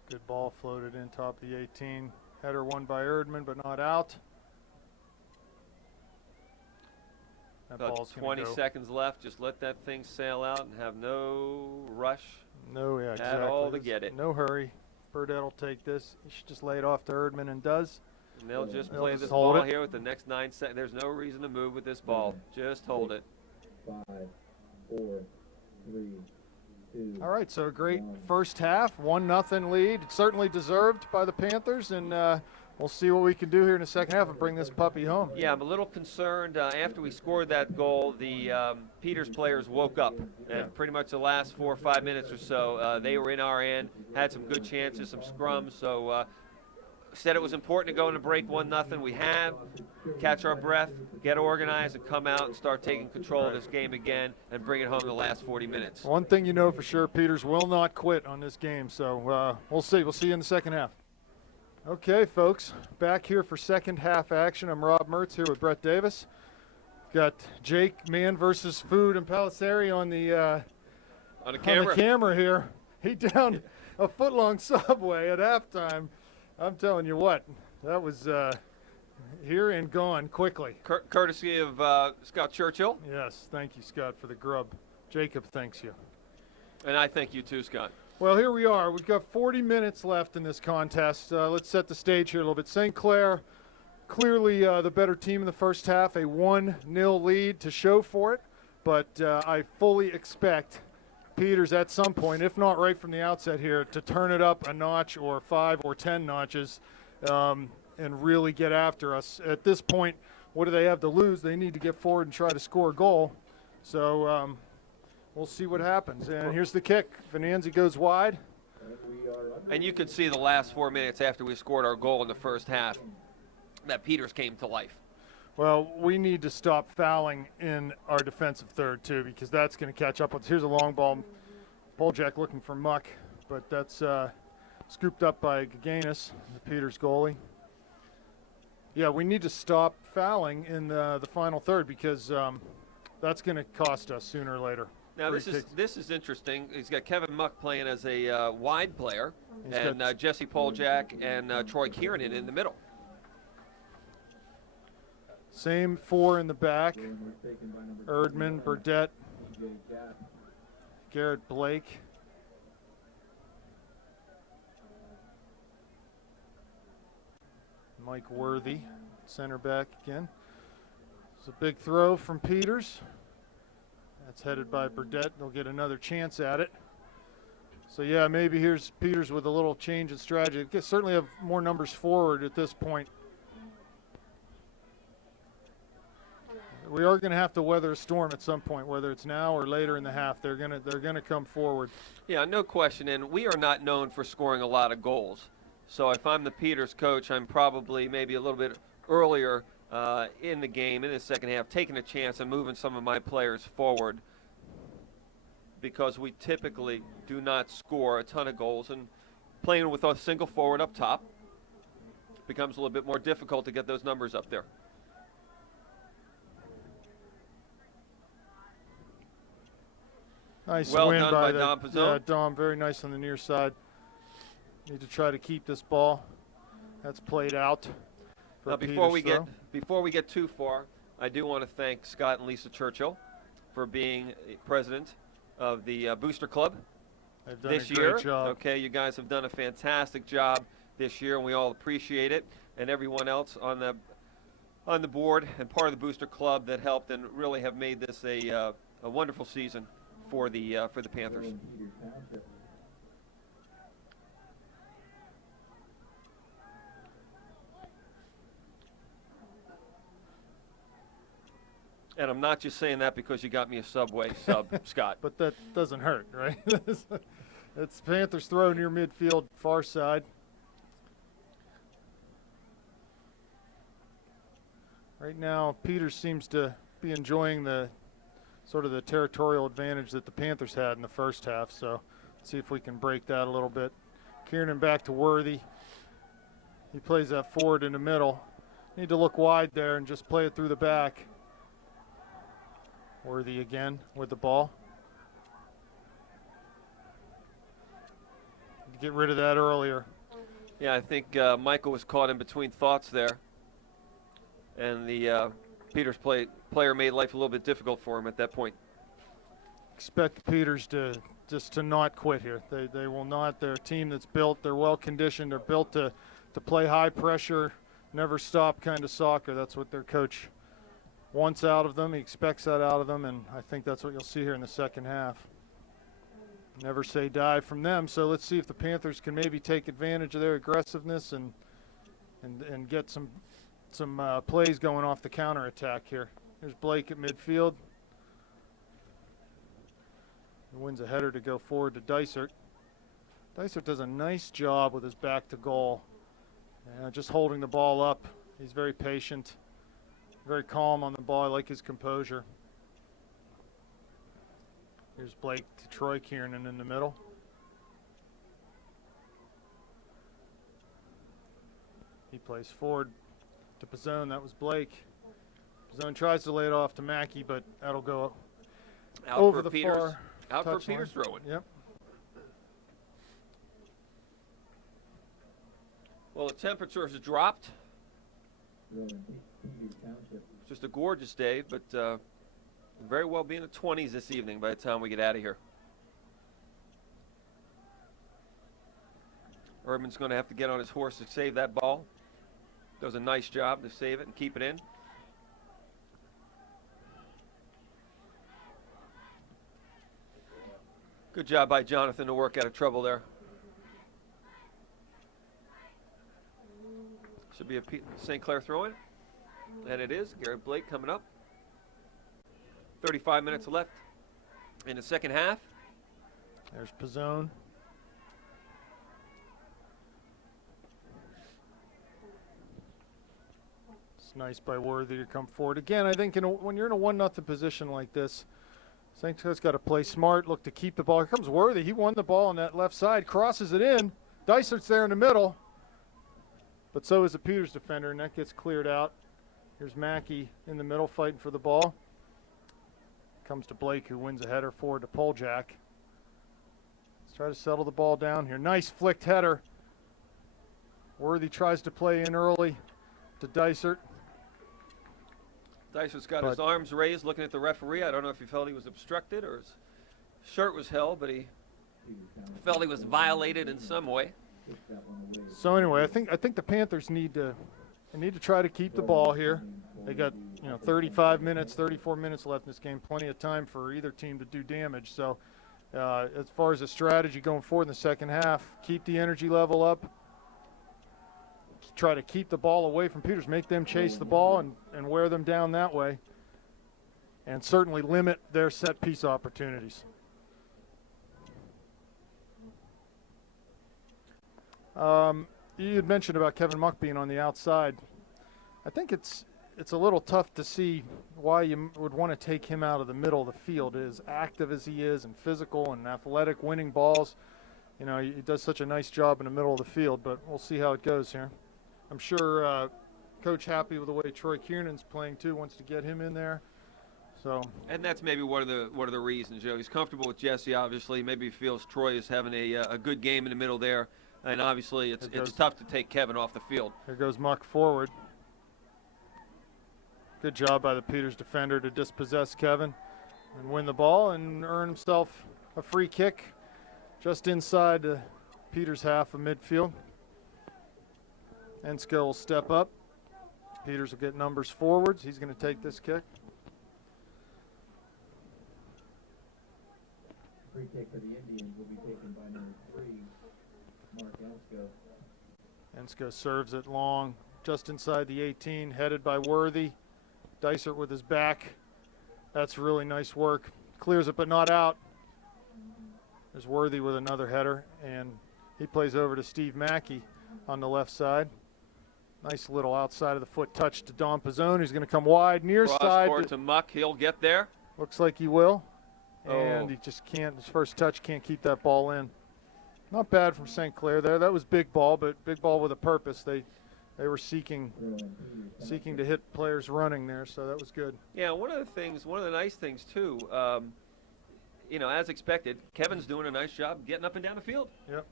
Good ball floated in top of the 18. Header won by Erdman, but not out. That About ball's 20 seconds left. Just let that thing sail out and have no rush. No, yeah, exactly. At all to get it. No hurry. Burdett will take this. He should just lay it off to Erdman and does. And they'll just They'll play just this hold ball it. here with the next 9 seconds. There's no reason to move with this ball. Just hold it. 5, 4, 3, 2. All right, so a great first half. 1-0 lead. Certainly deserved by the Panthers, and we'll see what we can do here in the second half and bring this puppy home. Yeah, I'm a little concerned. After we scored that goal, the Peters players woke up. And pretty much the last 4 or 5 minutes or so, they were in our end, had some good chances, some scrums. So said it was important to go into break 1-0. We have. Catch our breath, get organized, and come out and start taking control of this game again and bring it home in the last 40 minutes. One thing you know for sure, Peters will not quit on this game. So we'll see. We'll see you in the second half. Okay, folks, back here for second half action. I'm Rob Mertz here with Brett Davis. Got Jake Man versus Food and Palisari on the camera here. He downed a foot-long subway at halftime. I'm telling you what, that was here and gone quickly. Courtesy of Scott Churchill. Yes, thank you, Scott, for the grub. Jacob thanks you. And I thank you too, Scott. Well, here we are. We've got 40 minutes left in this contest. Let's set the stage here a little bit. St. Clair, clearly the better team in the first half, a 1-0 lead to show for it. But I fully expect Peters at some point, if not right from the outset here, to turn it up a notch or 5 or 10 notches and really get after us. At this point, what do they have to lose? They need to get forward and try to score a goal. So we'll see what happens. And here's the kick. Venanzi goes wide. And you could see the last 4 minutes after we scored our goal in the first half that Peters came to life. Well, we need to stop fouling in our defensive third, too, because that's going to catch up with us. Here's a long ball. Boljak looking for muck, but that's scooped up by Gaganis, the Peters goalie. Yeah, we need to stop fouling in the final third because that's going to cost us sooner or later. Now, this is interesting. He's got Kevin Muck playing as a wide player, and Jesse Poljak and Troy Kiernan in the middle. Same four in the back. Erdman, Burdette, Garrett Blake. Mike Worthy, center back again. It's a big throw from Peters. That's headed by Burdette. They'll get another chance at it. So, yeah, maybe here's Peters with a little change in strategy. They certainly have more numbers forward at this point. We are going to have to weather a storm at some point, whether it's now or later in the half. They're going to come forward. Yeah, no question. And we are not known for scoring a lot of goals. So if I'm the Peters coach, I'm probably maybe a little bit earlier in the game, in the second half, taking a chance and moving some of my players forward because we typically do not score a ton of goals. And playing with a single forward up top becomes a little bit more difficult to get those numbers up there. Nice well win done by Dom Pizzone. Yeah, Dom, very nice on the near side. Need to try to keep this ball. That's played out. Now, before we get too far, I do want to thank Scott and Lisa Churchill for being president of the Booster Club this year. Great job. Okay, you guys have done a fantastic job this year, and we all appreciate it. And everyone else on the board and part of the Booster Club that helped and really have made this a wonderful season for the Panthers. And I'm not just saying that because you got me a Subway sub, Scott. But that doesn't hurt, right? It's Panthers throw near midfield, far side. Right now, Peters seems to be enjoying the sort of the territorial advantage that the Panthers had in the first half. So let's see if we can break that a little bit. Kiernan back to Worthy. He plays that forward in the middle. Need to look wide there and just play it through the back. Worthy again with the ball. Get rid of that earlier. Yeah, I think Michael was caught in between thoughts there. And the Peters player made life a little bit difficult for him at that point. Expect Peters to not quit here. They will not. They're a team that's built. They're well conditioned. They're built to play high pressure, never stop kind of soccer. That's what their coach wants out of them. He expects that out of them, and I think that's what you'll see here in the second half. Never say die from them. So let's see if the Panthers can maybe take advantage of their aggressiveness and get some plays going off the counterattack here. Here's Blake at midfield. He wins a header to go forward to Dysert. Dysert does a nice job with his back to goal. Just holding the ball up. He's very patient, very calm on the ball. I like his composure. Here's Blake to Troy Kiernan in the middle. He plays forward to Pizzone. That was Blake. Pizzone tries to lay it off to Mackey, but that'll go out over for the Peters. far Out for touch Peters line. throwing. Yep. Well, the temperature has dropped. Just a gorgeous day, but very well be in the 20s this evening by the time we get out of here. Erdman's going to have to get on his horse to save that ball. Does a nice job to save it and keep it in. Good job by Jonathan to work out of trouble there. Should be a St. Clair throw-in. And it is. Garrett Blake coming up. 35 minutes left in the second half. There's Pizzone. It's nice by Worthy to come forward. Again, I think when you're in a 1-0 position like this, St. Clair's got to play smart, look to keep the ball. Here comes Worthy. He won the ball on that left side, crosses it in. Dysert's there in the middle. But so is the Peters defender, and that gets cleared out. Here's Mackey in the middle fighting for the ball. Comes to Blake, who wins a header forward to Poljak. Let's try to settle the ball down here. Nice flicked header. Worthy tries to play in early to Dysert. Dysert's got his arms raised looking at the referee. I don't know if he felt he was obstructed or his shirt was held, but he felt he was violated in some way. So anyway, I think the Panthers need to try to keep the ball here. They got 35 minutes, 34 minutes left in this game, plenty of time for either team to do damage. So as far as the strategy going forward in the second half, keep the energy level up, try to keep the ball away from Peters, make them chase the ball and wear them down that way, and certainly limit their set piece opportunities. You had mentioned about Kevin Muck being on the outside. I think it's a little tough to see why you would want to take him out of the middle of the field. As active as he is and physical and athletic, winning balls, he does such a nice job in the middle of the field, but we'll see how it goes here. I'm sure Coach happy with the way Troy Kiernan's playing too, wants to get him in there. So. And that's maybe one of the reasons. He's comfortable with Jesse, obviously. Maybe he feels Troy is having a good game in the middle there. And obviously it's tough to take Kevin off the field. Here goes Muck forward. Good job by the Peters defender to dispossess Kevin and win the ball and earn himself a free kick just inside the Peters half of midfield. Ensko will step up. Peters will get numbers forwards. He's going to take this kick. Free kick for the Indians will be taken by number 3, Mark Ensko. Ensko serves it long, just inside the 18, headed by Worthy. Dysert with his back. That's really nice work. Clears it, but not out. There's Worthy with another header, and he plays over to Steve Mackey on the left side. Nice little outside of the foot touch to Don Pizzone, who's going to come wide, near Cross side. Court to Muck, he'll get there. Looks like he will. Oh. And he just can't, his first touch can't keep that ball in. Not bad from St. Clair there. That was big ball, but big ball with a purpose. They were seeking to hit players running there, so that was good. Yeah, one of the nice things too, as expected, Kevin's doing a nice job getting up and down the field. Yep.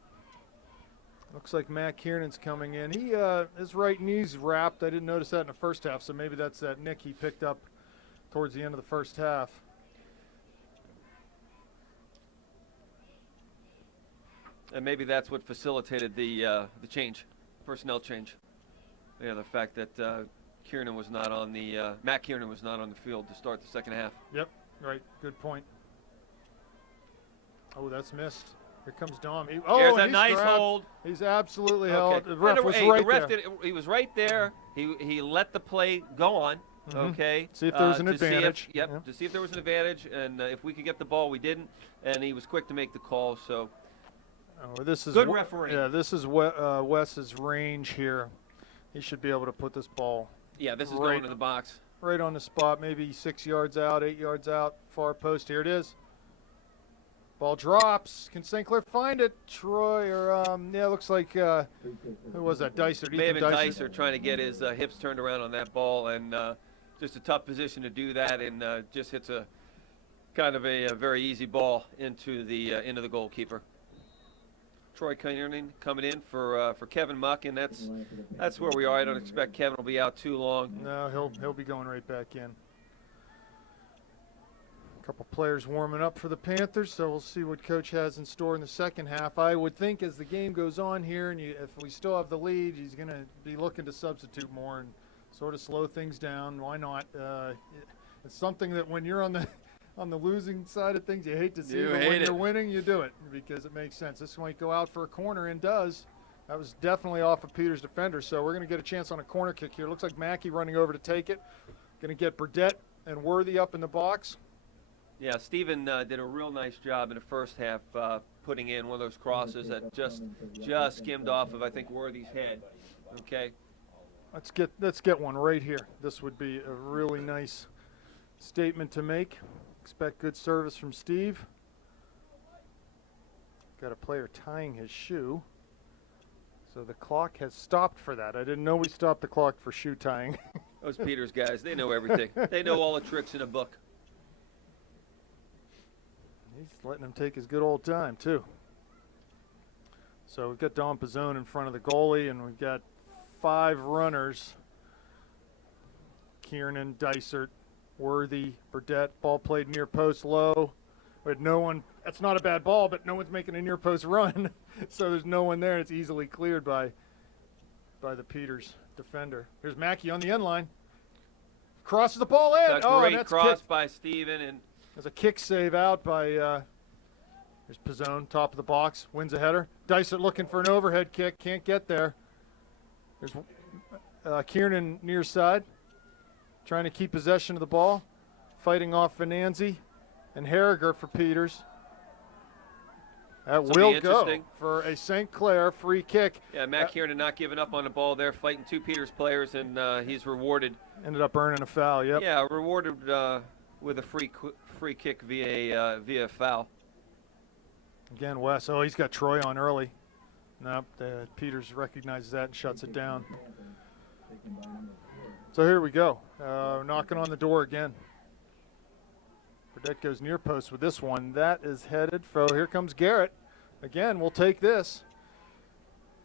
Looks like Matt Kiernan's coming in. His right knee's wrapped. I didn't notice that in the first half, so maybe that's that nick he picked up towards the end of the first half. And maybe that's what facilitated the personnel change. Yeah, the fact that Matt Kiernan was not on the field to start the second half. Yep, right. Good point. Oh, that's missed. Here comes Dom. There's a nice hold. He's absolutely Okay. held. The ref was right there. He was right there. He let the play go on. Mm-hmm. Okay. See if there was an advantage. To see if there was an advantage, and if we could get the ball, we didn't. And he was quick to make the call. So. Oh, this is good refereeing. Yeah, this is Wes's range here. He should be able to put this ball. Yeah, this is going to the box. Right on the spot, maybe 6 yards out, 8 yards out, far post. Here it is. Ball drops. Can St. Clair find it? Troy looks like who was that? Dysert. May have been Dysert trying to get his hips turned around on that ball, and just a tough position to do that, and just hits a kind of a very easy ball into the goalkeeper. Troy Kiernan coming in for Kevin Muck, and that's where we are. I don't expect Kevin will be out too long. No, he'll be going right back in. A couple players warming up for the Panthers, so we'll see what Coach has in store in the second half. I would think as the game goes on here, and if we still have the lead, he's going to be looking to substitute more and sort of slow things down. Why not? It's something that when you're on the losing side of things, you hate to see. But when you're winning, you do it because it makes sense. This might go out for a corner and does. That was definitely off of Peters' defender, so we're going to get a chance on a corner kick here. Looks like Mackey running over to take it. Going to get Burdett and Worthy up in the box. Yeah, Steven did a real nice job in the first half putting in one of those crosses that just skimmed off of, I think, Worthy's head. Okay. Let's get one right here. This would be a really nice statement to make. Expect good service from Steve. Got a player tying his shoe. So the clock has stopped for that. I didn't know we stopped the clock for shoe tying. Those Peters guys, they know everything. They know all the tricks in a book. He's letting him take his good old time, too. So we've got Don Pizzone in front of the goalie, and we've got 5 runners. Kiernan, Dysert, Worthy, Burdett. Ball played near post low. But no one, that's not a bad ball, but no one's making a near post run. So there's no one there. It's easily cleared by the Peters defender. Here's Mackey on the end line. Crosses the ball in. That's and great that's cross kicked. by Steven. And There's a kick save out by, there's Pizzone, top of the box, wins a header. Dysert looking for an overhead kick, can't get there. There's Kiernan near side, trying to keep possession of the ball, fighting off Venanzi and Harriger for Peters. That will go for a St. Clair free kick. yeah, Matt Kiernan not giving up on the ball there, fighting 2 Peters players, and he's rewarded. Ended up earning a foul, yep. Yeah, rewarded with a free kick via foul. Again, Wes, oh, he's got Troy on early. Nope, Peters recognizes that and shuts it down. So here we go, knocking on the door again. Burdett goes near post with this one. That is headed for, here comes Garrett. Again, we'll take this.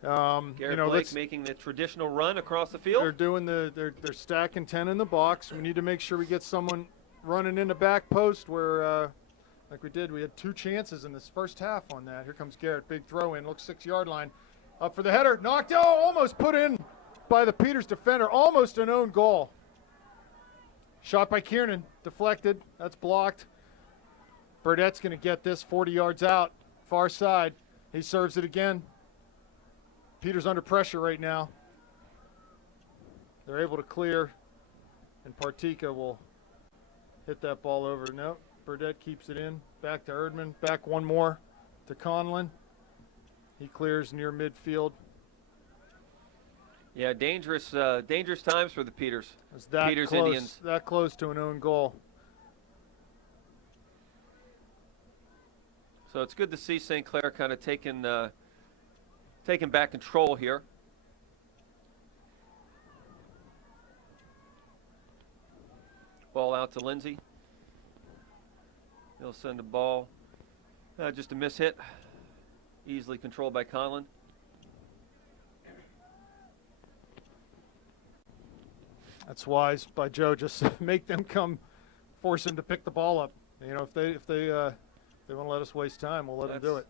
Garrett Blake making the traditional run across the field. They're doing they're stacking 10 in the box. We need to make sure we get someone running in the back post where, like we did, we had 2 chances in this first half on that. Here comes Garrett, big throw in, looks 6-yard line. Up for the header, knocked out, almost put in by the Peters defender, almost an own goal. Shot by Kiernan, deflected, that's blocked. Burdett's gonna get this 40 yards out, far side. He serves it again. Peters under pressure right now. They're able to clear, and Partika will hit that ball over. No, Burdett keeps it in. Back to Erdman. Back one more to Conlon. He clears near midfield. Yeah, dangerous times for the Peters. It's that Peters close, Indians. that close to an own goal. So it's good to see St. Clair kind of taking back control here. Ball out to Lindsay. He'll send the ball. Just a miss hit. Easily controlled by Conlon. That's wise by Joe. Just make them come, force them to pick the ball up. You know, if they want to let us waste time, we'll let them do it.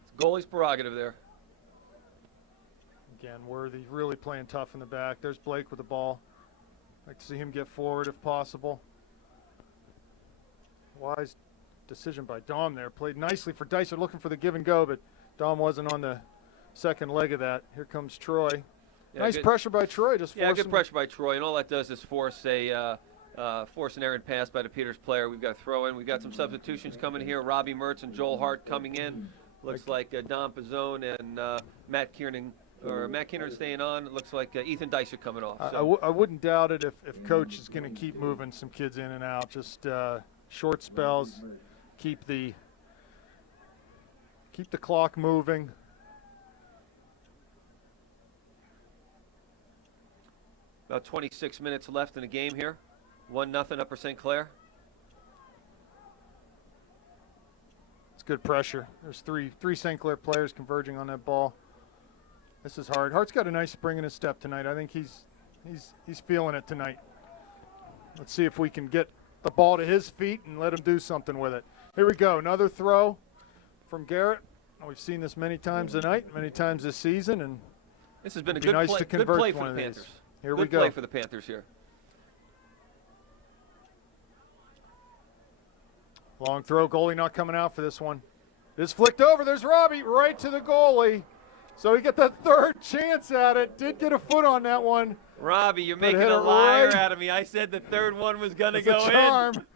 It's goalie's prerogative there. Again, Worthy really playing tough in the back. There's Blake with the ball. Like to see him get forward if possible. Wise decision by Dom there. Played nicely for Dysert, looking for the give and go, but Dom wasn't on the second leg of that. Here comes Troy. Yeah, nice good pressure by Troy. Just good pressure by Troy, and all that does is force an errant pass by the Peters player. We've got to throw in. We've got some substitutions coming here. Robbie Mertz and Joel Hart coming in. Looks like Don Pizzone and Matt Kiernan staying on. It looks like Ethan Dysert coming off. So. I wouldn't doubt it if Coach is going to keep moving some kids in and out. Just short spells, keep the clock moving. About 26 minutes left in the game here. 1-0 Upper St. Clair. It's good pressure. There's three St. Clair players converging on that ball. This is Hart. Hart's got a nice spring in his step tonight. I think he's feeling it tonight. Let's see if we can get the ball to his feet and let him do something with it. Here we go. Another throw from Garrett. We've seen this many times tonight, many times this season, and this has been a good play for the Panthers. Here we go. Good play for the Panthers here. Long throw. Goalie not coming out for this one. This flicked over. There's Robbie right to the goalie. So he got that third chance at it. Did get a foot on that one. Robbie, you're making hit a it liar right. out of me. I said the third one was going to It's a go charm. in.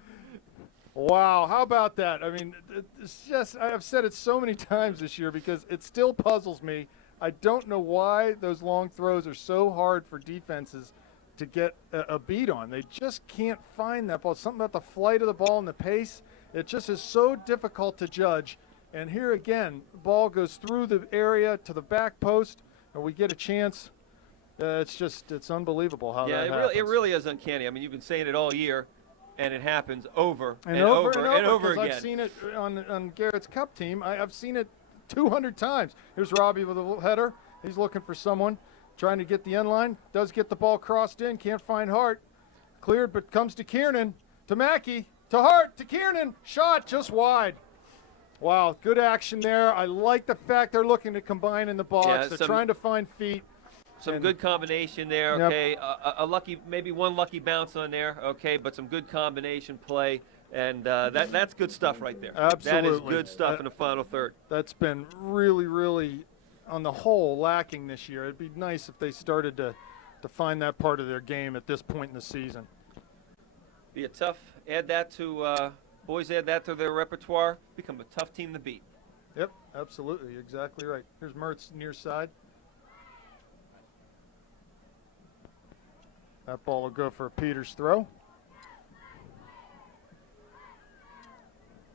Wow, how about that? I mean, it's just, I've said it so many times this year because it still puzzles me. I don't know why those long throws are so hard for defenses to get a beat on. They just can't find that ball. Something about the flight of the ball and the pace. It just is so difficult to judge. And here again, the ball goes through the area to the back post, and we get a chance. It's unbelievable how that happens. It really is uncanny. I mean, you've been saying it all year, and it happens over and over because again. I've seen it on Garrett's Cup team. I've seen it 200 times. Here's Robbie with a little header. He's looking for someone, trying to get the end line. Does get the ball crossed in. Can't find Hart. Cleared, but comes to Kiernan, to Mackey, to Hart, to Kiernan. Shot just wide. Wow, good action there. I like the fact they're looking to combine in the box. Yeah, they're trying to find feet. Some good combination there, Yep. okay. Maybe one lucky bounce on there, okay, but some good combination play, and that's good stuff right there. Absolutely. That is good stuff in the final third. That's been really, really, on the whole, lacking this year. It'd be nice if they started to find that part of their game at this point in the season. Be a tough. Add that to boys. Add that to their repertoire. Become a tough team to beat. Yep, absolutely, exactly right. Here's Mertz near side. That ball will go for a Peters throw.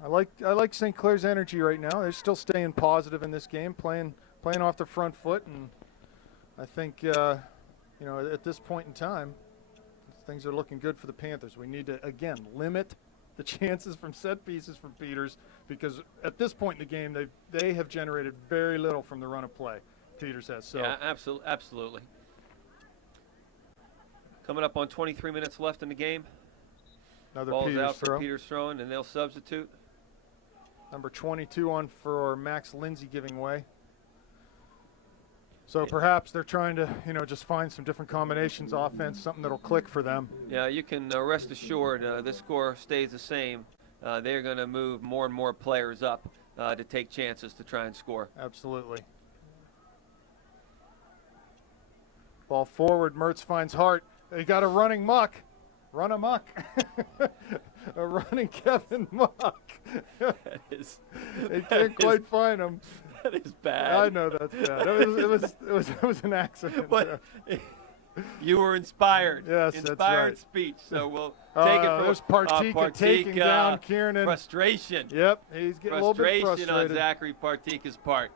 I like St. Clair's energy right now. They're still staying positive in this game, playing off their front foot, and I think at this point in time, things are looking good for the Panthers. We need to again limit the chances from set pieces from Peters, because at this point in the game they have generated very little from the run of play. Peters has. So yeah, absolutely. Coming up on 23 minutes left in the game. Another Ball's Peters out for throw. Peters throwing, and they'll substitute. Number 22 on for Max Lindsay giving way. So perhaps they're trying to, just find some different combinations, offense, something that'll click for them. Yeah, you can rest assured this score stays the same. They're going to move more and more players up to take chances to try and score. Absolutely. Ball forward, Mertz finds Hart. They got a running Muck. Run amok. A running Kevin Muck. They can't quite find him. That is bad. I know that's bad. It was an accident. But you were inspired. Yes, inspired that's right. speech. So we'll take it from there's Partika taking down Kiernan. Frustration. Yep, he's getting a little bit Frustration frustrated. on Zachary Partika's part.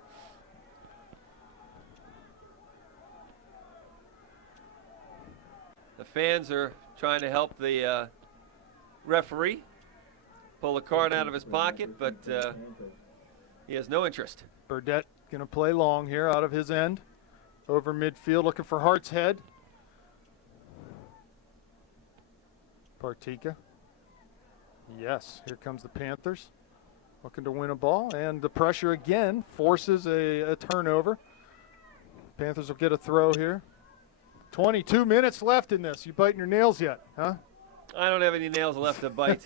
The fans are trying to help the referee pull a card out of his pocket, but he has no interest. Burdette going to play long here out of his end. Over midfield, looking for Hart's head. Partika. Yes, here comes the Panthers. Looking to win a ball, and the pressure again forces a turnover. Panthers will get a throw here. 22 minutes left in this. You biting your nails yet, huh? I don't have any nails left to bite.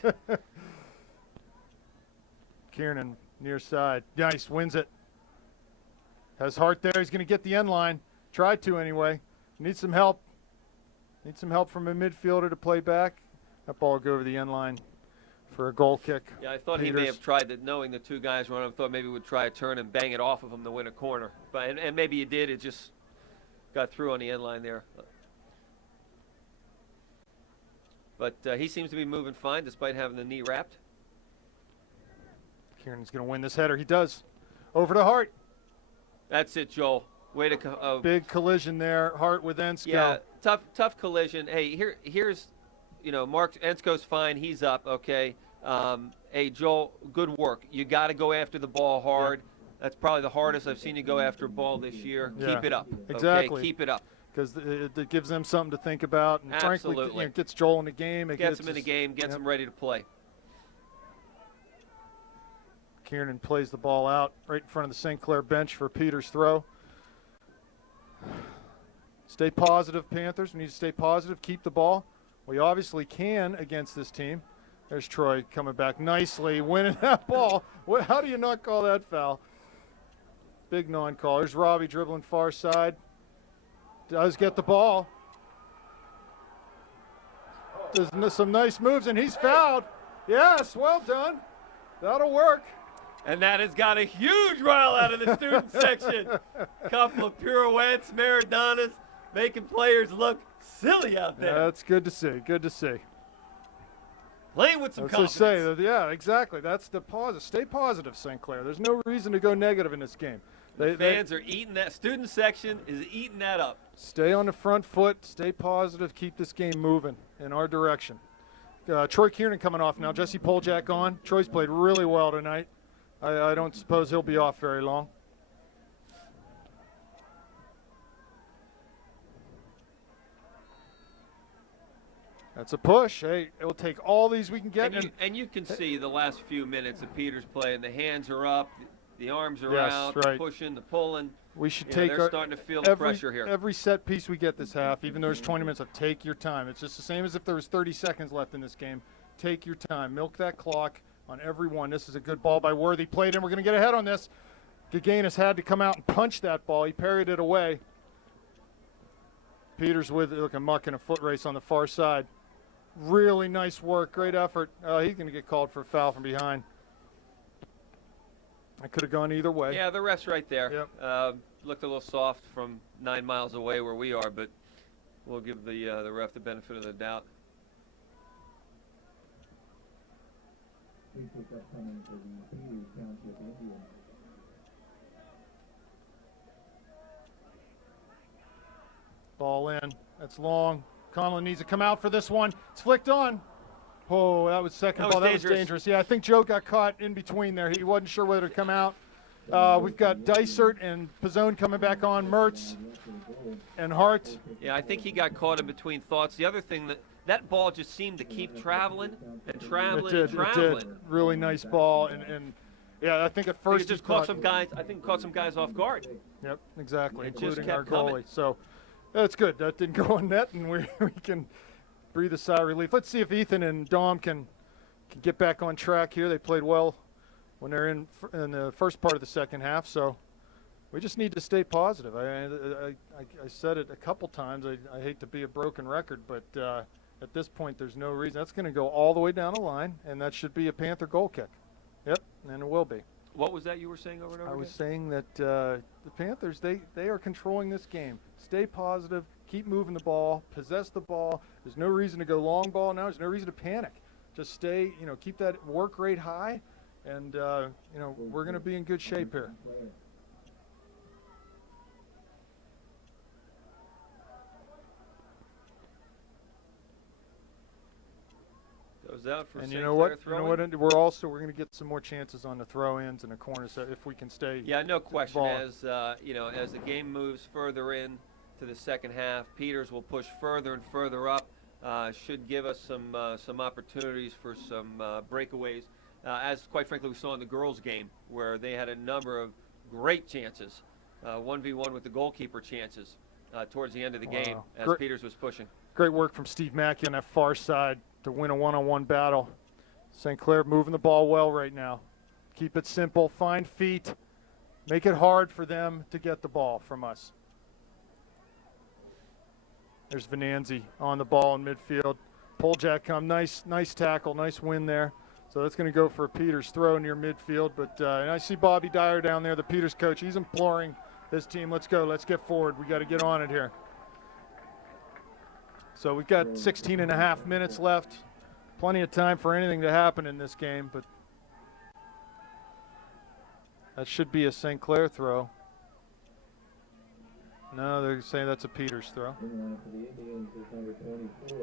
Kiernan near side. Nice, wins it. Has Hart there. He's going to get the end line. Tried to anyway. Needs some help. Needs some help from a midfielder to play back. That ball will go over the end line for a goal kick. Yeah, I thought Peters. he may have tried that, knowing the two guys were on him. Thought maybe he would try a turn and bang it off of him to win a corner. But and maybe he did. It just got through on the end line there. But he seems to be moving fine despite having the knee wrapped. Kiernan's going to win this header. He does. Over to Hart. That's it, Joel. Way to big collision there. Hart with Ensko. Yeah, tough collision. Hey, here's, Mark Ensko's fine. He's up. Okay. Hey, Joel, good work. You got to go after the ball hard. Yeah. That's probably the hardest I've seen you go after a ball this year. Yeah. Keep it up. Exactly. Okay? Keep it up. Because it gives them something to think about. And absolutely. Frankly, it gets Joel in the game. It gets him in the game, gets him ready to play. Kiernan plays the ball out right in front of the St. Clair bench for Peters' throw. Stay positive, Panthers. We need to stay positive. Keep the ball. We obviously can against this team. There's Troy coming back nicely, winning that ball. How do you not call that foul? Big non-call. There's Robbie dribbling far side. Does get the ball. Does some nice moves, and he's fouled. Yes, well done. That'll work. And that has got a huge rile out of the student section. Couple of pirouettes, Maradonas, making players look silly out there. That's good to see. Good to see. Playing with some confidence. Say, yeah, exactly. That's the positive. Stay positive, St. Clair. There's no reason to go negative in this game. The fans are eating that. Student section is eating that up. Stay on the front foot. Stay positive. Keep this game moving in our direction. Troy Kiernan coming off now. Jesse Poljak on. Troy's played really well tonight. I don't suppose he'll be off very long. That's a push. Hey, it'll take all these we can get. And you can see the last few minutes of Peters playing. The hands are up, the arms are out, right. the pushing, the pulling. We should they're starting to feel the pressure here. Every set piece we get this half, even though there's 20 minutes, of take your time. It's just the same as if there was 30 seconds left in this game. Take your time. Milk that clock on every one. This is a good ball by Worthy. Played in. We're going to get ahead on this. Gaganis had to come out and punch that ball. He parried it away. Peters with a muck in a foot race on the far side. Really nice work. Great effort. He's going to get called for a foul from behind. I could have gone either way. Yeah, the ref's right there. Yep. Looked a little soft from 9 miles away where we are, but we'll give the ref the benefit of the doubt. Free kick upcoming for the Peters Township Indians. Ball in. That's long. Conlon needs to come out for this one. It's flicked on. Oh, that was second ball. That was dangerous. Yeah, I think Joe got caught in between there. He wasn't sure whether to come out. We've got Dysert and Pizzone coming back on. Mertz and Hart. Yeah, I think he got caught in between thoughts. The other thing, that ball just seemed to keep traveling and traveling and traveling. It did. Really nice ball. And yeah, I think at first it just caught some guys. I think caught some guys off guard. Yep, exactly, It including just our kept goalie. coming. So that's good. That didn't go on net, and we can breathe a sigh of relief. Let's see if Ethan and Dom can get back on track here. They played well when they're in the first part of the second half, so we just need to stay positive. I said it a couple times. I hate to be a broken record, but at this point there's no reason. That's going to go all the way down the line, and that should be a Panther goal kick. Yep, and it will be. What was that you were saying over and over I was again? saying that the Panthers, they are controlling this game. Stay positive, keep moving the ball, possess the ball. There's no reason to go long ball now. There's no reason to panic. Just stay, keep that work rate high, and, we're going to be in good shape here. Goes out for And St. you know what? Clair We're going to get some more chances on the throw-ins and the corners if we can stay. Yeah, no question. ball. As the game moves further in to the second half, Peters will push further and further up. Should give us some opportunities for some breakaways, as quite frankly we saw in the girls' game where they had a number of great chances, 1v1 with the goalkeeper chances towards the end of the game as Peters was pushing. Great work from Steve Mackey on that far side to win a one-on-one battle. St. Clair moving the ball well right now. Keep it simple, find feet, make it hard for them to get the ball from us. There's Venanzi on the ball in midfield. Poljak come, nice tackle, nice win there. So that's going to go for a Peters throw near midfield. But and I see Bobby Dyer down there, the Peters coach. He's imploring his team, let's go, let's get forward. We got to get on it here. So we've got 16 and a half minutes left. Plenty of time for anything to happen in this game, but that should be a St. Clair throw. No, they're saying that's a Peters throw. In line for the Indians is number 24,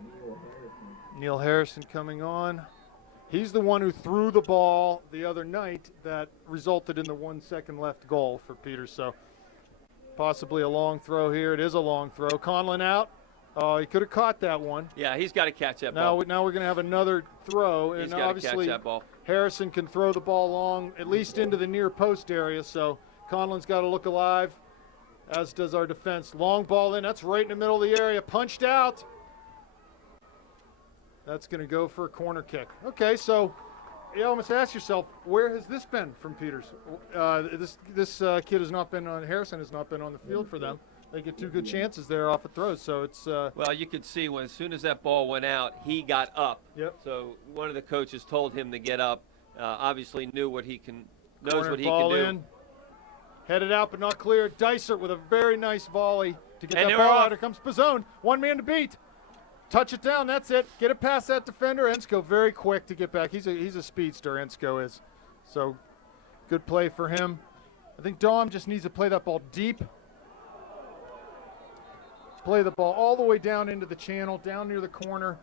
Neil Harrison. Neil Harrison coming on. He's the one who threw the ball the other night that resulted in the 1 second left goal for Peters. So possibly a long throw here. It is a long throw. Conlon out. He could have caught that one. Yeah, he's got to catch that ball. Now we're going to have another throw, He's and got to obviously catch that ball. Harrison can throw the ball long, at least into the near post area. So Conlon's got to look alive, as does our defense. Long ball in. That's right in the middle of the area. Punched out. That's going to go for a corner kick. Okay, so you almost ask yourself, where has this been from Peters? This kid has not been on. Harrison has not been on the field for them. They get two good chances there off of throws, so it's. Well, you could see as soon as that ball went out, he got up. Yep. So one of the coaches told him to get up. Obviously knows what he can Ball do. in, headed out but not clear. Dicer with a very nice volley to get And that they're ball off. out. Here comes Pizzone. One man to beat. Touch it down. That's it. Get it past that defender. Ensko very quick to get back. He's a speedster. Ensko is. So good play for him. I think Dom just needs to play that ball deep. Play the ball all the way down into the channel, down near the corner.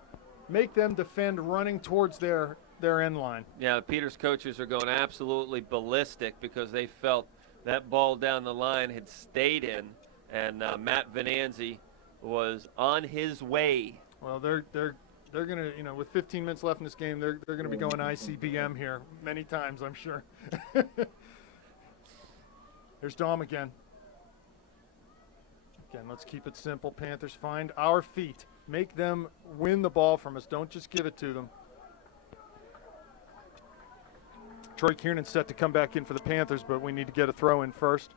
Make them defend running towards their end line. Yeah, the Peters coaches are going absolutely ballistic because they felt that ball down the line had stayed in, and Matt Venanzi was on his way. Well, they're gonna, with 15 minutes left in this game, they're gonna be going ICBM here many times, I'm sure. Here's Dom again. Again, let's keep it simple. Panthers, find our feet. Make them win the ball from us. Don't just give it to them. Troy Kiernan set to come back in for the Panthers, but we need to get a throw in first.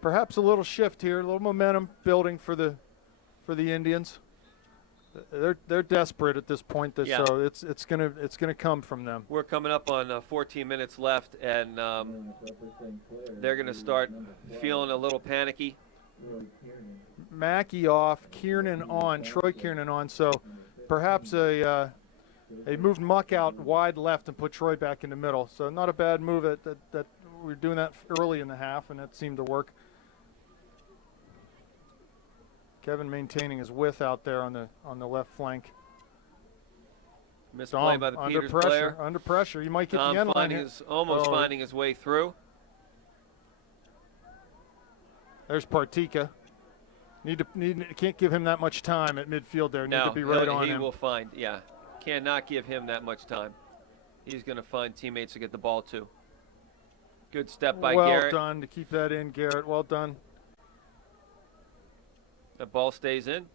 Perhaps a little shift here, a little momentum building for the Indians. They're desperate at this point, so it's gonna come from them. We're coming up on 14 minutes left, and they're going to start feeling a little panicky. Mackey off, Kiernan on, Troy Kiernan on. So perhaps they moved Muck out wide left and put Troy back in the middle. So not a bad move. That we were doing that early in the half, and that seemed to work. Kevin maintaining his width out there on the left flank. Misplay by the Peters player. Under pressure, you might get Tom the end line. finding his way through. There's Partika. Can't give him that much time at midfield there. Need to be right on him. He will find. Yeah, cannot give him that much time. He's going to find teammates to get the ball to. Good step by Garrett. Well done to keep that in, Garrett. Well done. The ball stays in.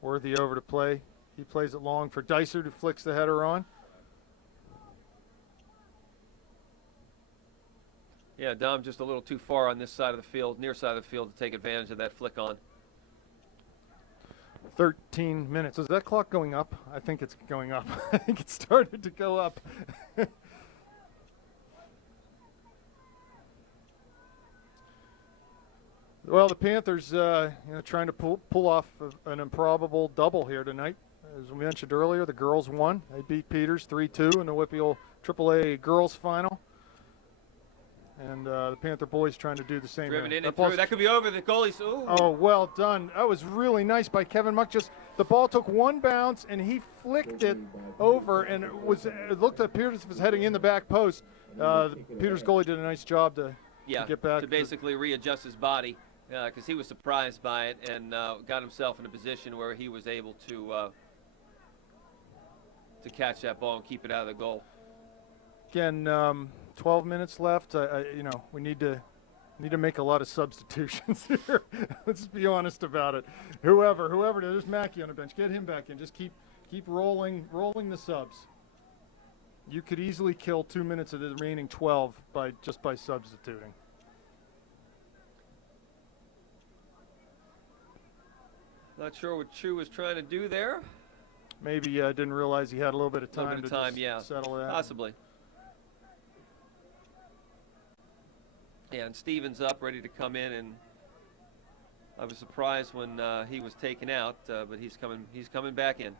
Worthy over to play. He plays it long for Dicer, who flicks the header on. Yeah, Dom just a little too far on this side of the field, near side of the field, to take advantage of that flick on. 13 minutes. Is that clock going up? I think it's going up. I think it started to go up. Well, the Panthers, trying to pull off an improbable double here tonight. As we mentioned earlier, the girls won. They beat Peters 3-2 in the WPIAL AAA girls final. And the Panther boys trying to do the same. Driven in and through. That could be over. The goalie's. Ooh. Oh, well done. That was really nice by Kevin Muck. Just the ball took one bounce and he flicked it over, and it looked like Peters was heading in the back post. The Peters goalie did a nice job to get back to basically readjust his body because he was surprised by it and got himself in a position where he was able to catch that ball and keep it out of the goal. Again, 12 minutes left. We need to make a lot of substitutions here. Let's be honest about it. Whoever, there's Mackey on the bench. Get him back in. Just keep rolling the subs. You could easily kill 2 minutes of the remaining 12 by substituting. Not sure what Chu was trying to do there. Maybe didn't realize he had a little bit of time to settle that. Possibly. Yeah, and Stevens up, ready to come in, and I was surprised when he was taken out, but he's coming back in.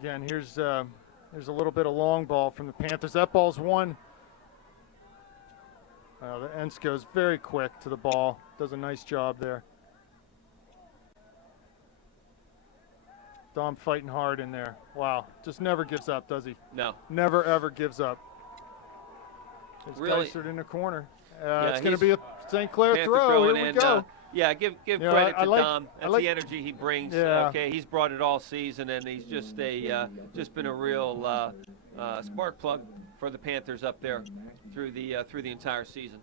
Again, here's a little bit of long ball from the Panthers. That ball's one. The Ensko's very quick to the ball. Does a nice job there. Dom fighting hard in there. Wow, just never gives up, does he? No. Never, ever gives up. There's Really? Dysert in the corner. It's going to be a St. Clair throw. Here we go. Give credit to Dom. That's the energy he brings. Yeah. Okay, he's brought it all season, and he's just been a real spark plug for the Panthers up there through the entire season.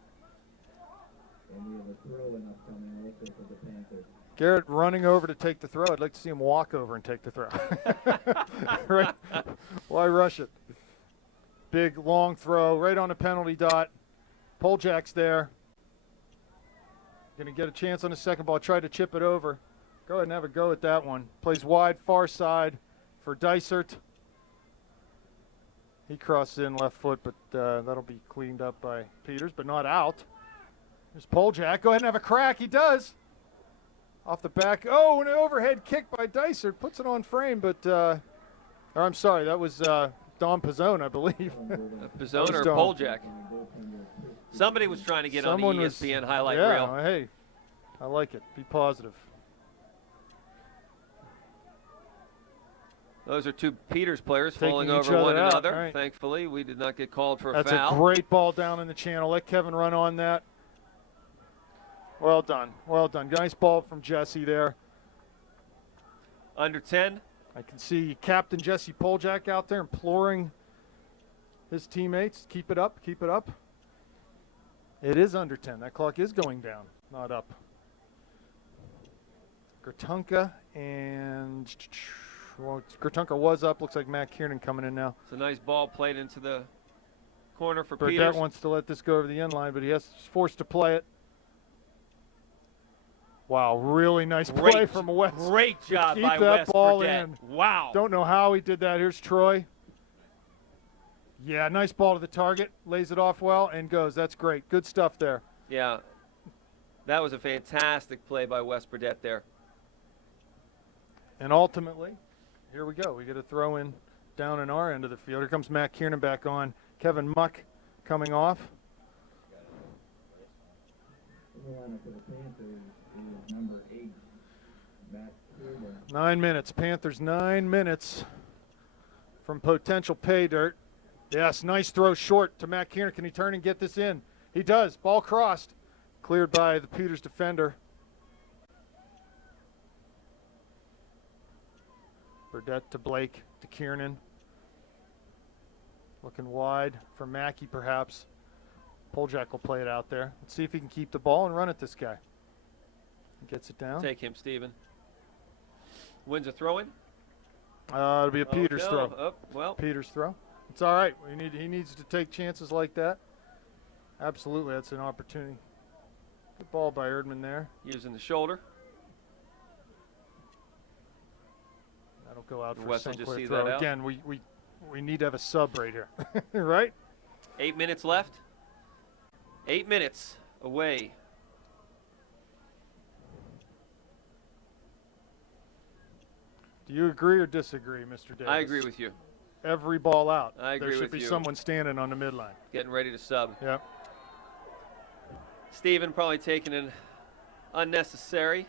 And we have a throw in upcoming also for the Panthers. Garrett running over to take the throw. I'd like to see him walk over and take the throw. Right? Why rush it? Big, long throw right on the penalty dot. Poljak's there. Going to get a chance on the second ball. Try to chip it over. Go ahead and have a go at that one. Plays wide, far side for Dysert. He crosses in left foot, but that'll be cleaned up by Peters, but not out. There's Poljak. Go ahead and have a crack. He does. Off the back. Oh, an overhead kick by Dysert. Puts it on frame, but or I'm sorry, that was Dom Pizzone, I believe. Pizzone or Poljak? Somebody was trying to get on the ESPN highlight reel. Hey, I like it. Be positive. Those are two Peters players Taking falling each over one other out, another. right. Thankfully, we did not get called for a That's foul. a great ball down in the channel. Let Kevin run on that. Well done. Well done. Nice ball from Jesse there. Under 10. I can see Captain Jesse Poljak out there imploring his teammates, keep it up, keep it up. It is under 10. That clock is going down, not up. Gertunka and well, Gertunka was up. Looks like Matt Kiernan coming in now. It's a nice ball played into the corner for Burdett Peters. wants to let this go over the end line, but he's forced to play it. Wow, really nice play from West. Great job Keep by that West ball Burdett. in. Wow. Don't know how he did that. Here's Troy. Yeah, nice ball to the target. Lays it off well and goes. That's great. Good stuff there. Yeah. That was a fantastic play by West Burdett there. And ultimately, here we go. We get a throw in down in our end of the field. Here comes Matt Kiernan back on. Kevin Muck coming off. In the lineup for the Panthers is number 8, Matt Kiernan. 9 minutes. Panthers 9 minutes from potential pay dirt. Yes, nice throw short to Matt Kiernan. Can he turn and get this in? He does. Ball crossed. Cleared by the Peters defender. Burdett to Blake to Kiernan. Looking wide for Mackey perhaps. Poljak will play it out there. Let's see if he can keep the ball and run at this guy. He gets it down. Take him, Steven. Wins a throw-in. It'll be a Peters throw. Oh, well. Peters throw. It's all right. He needs to take chances like that. Absolutely, that's an opportunity. Good ball by Erdman there. Using the shoulder. That'll go out for Wes will St. just Clair see throw. that out. Again, we need to have a sub right here, right? 8 minutes left. 8 minutes away. Do you agree or disagree, Mr. Davis? I agree with you. Every ball out. I agree There should with be you. someone standing on the midline. Getting ready to sub. Yep. Steven probably taking an unnecessary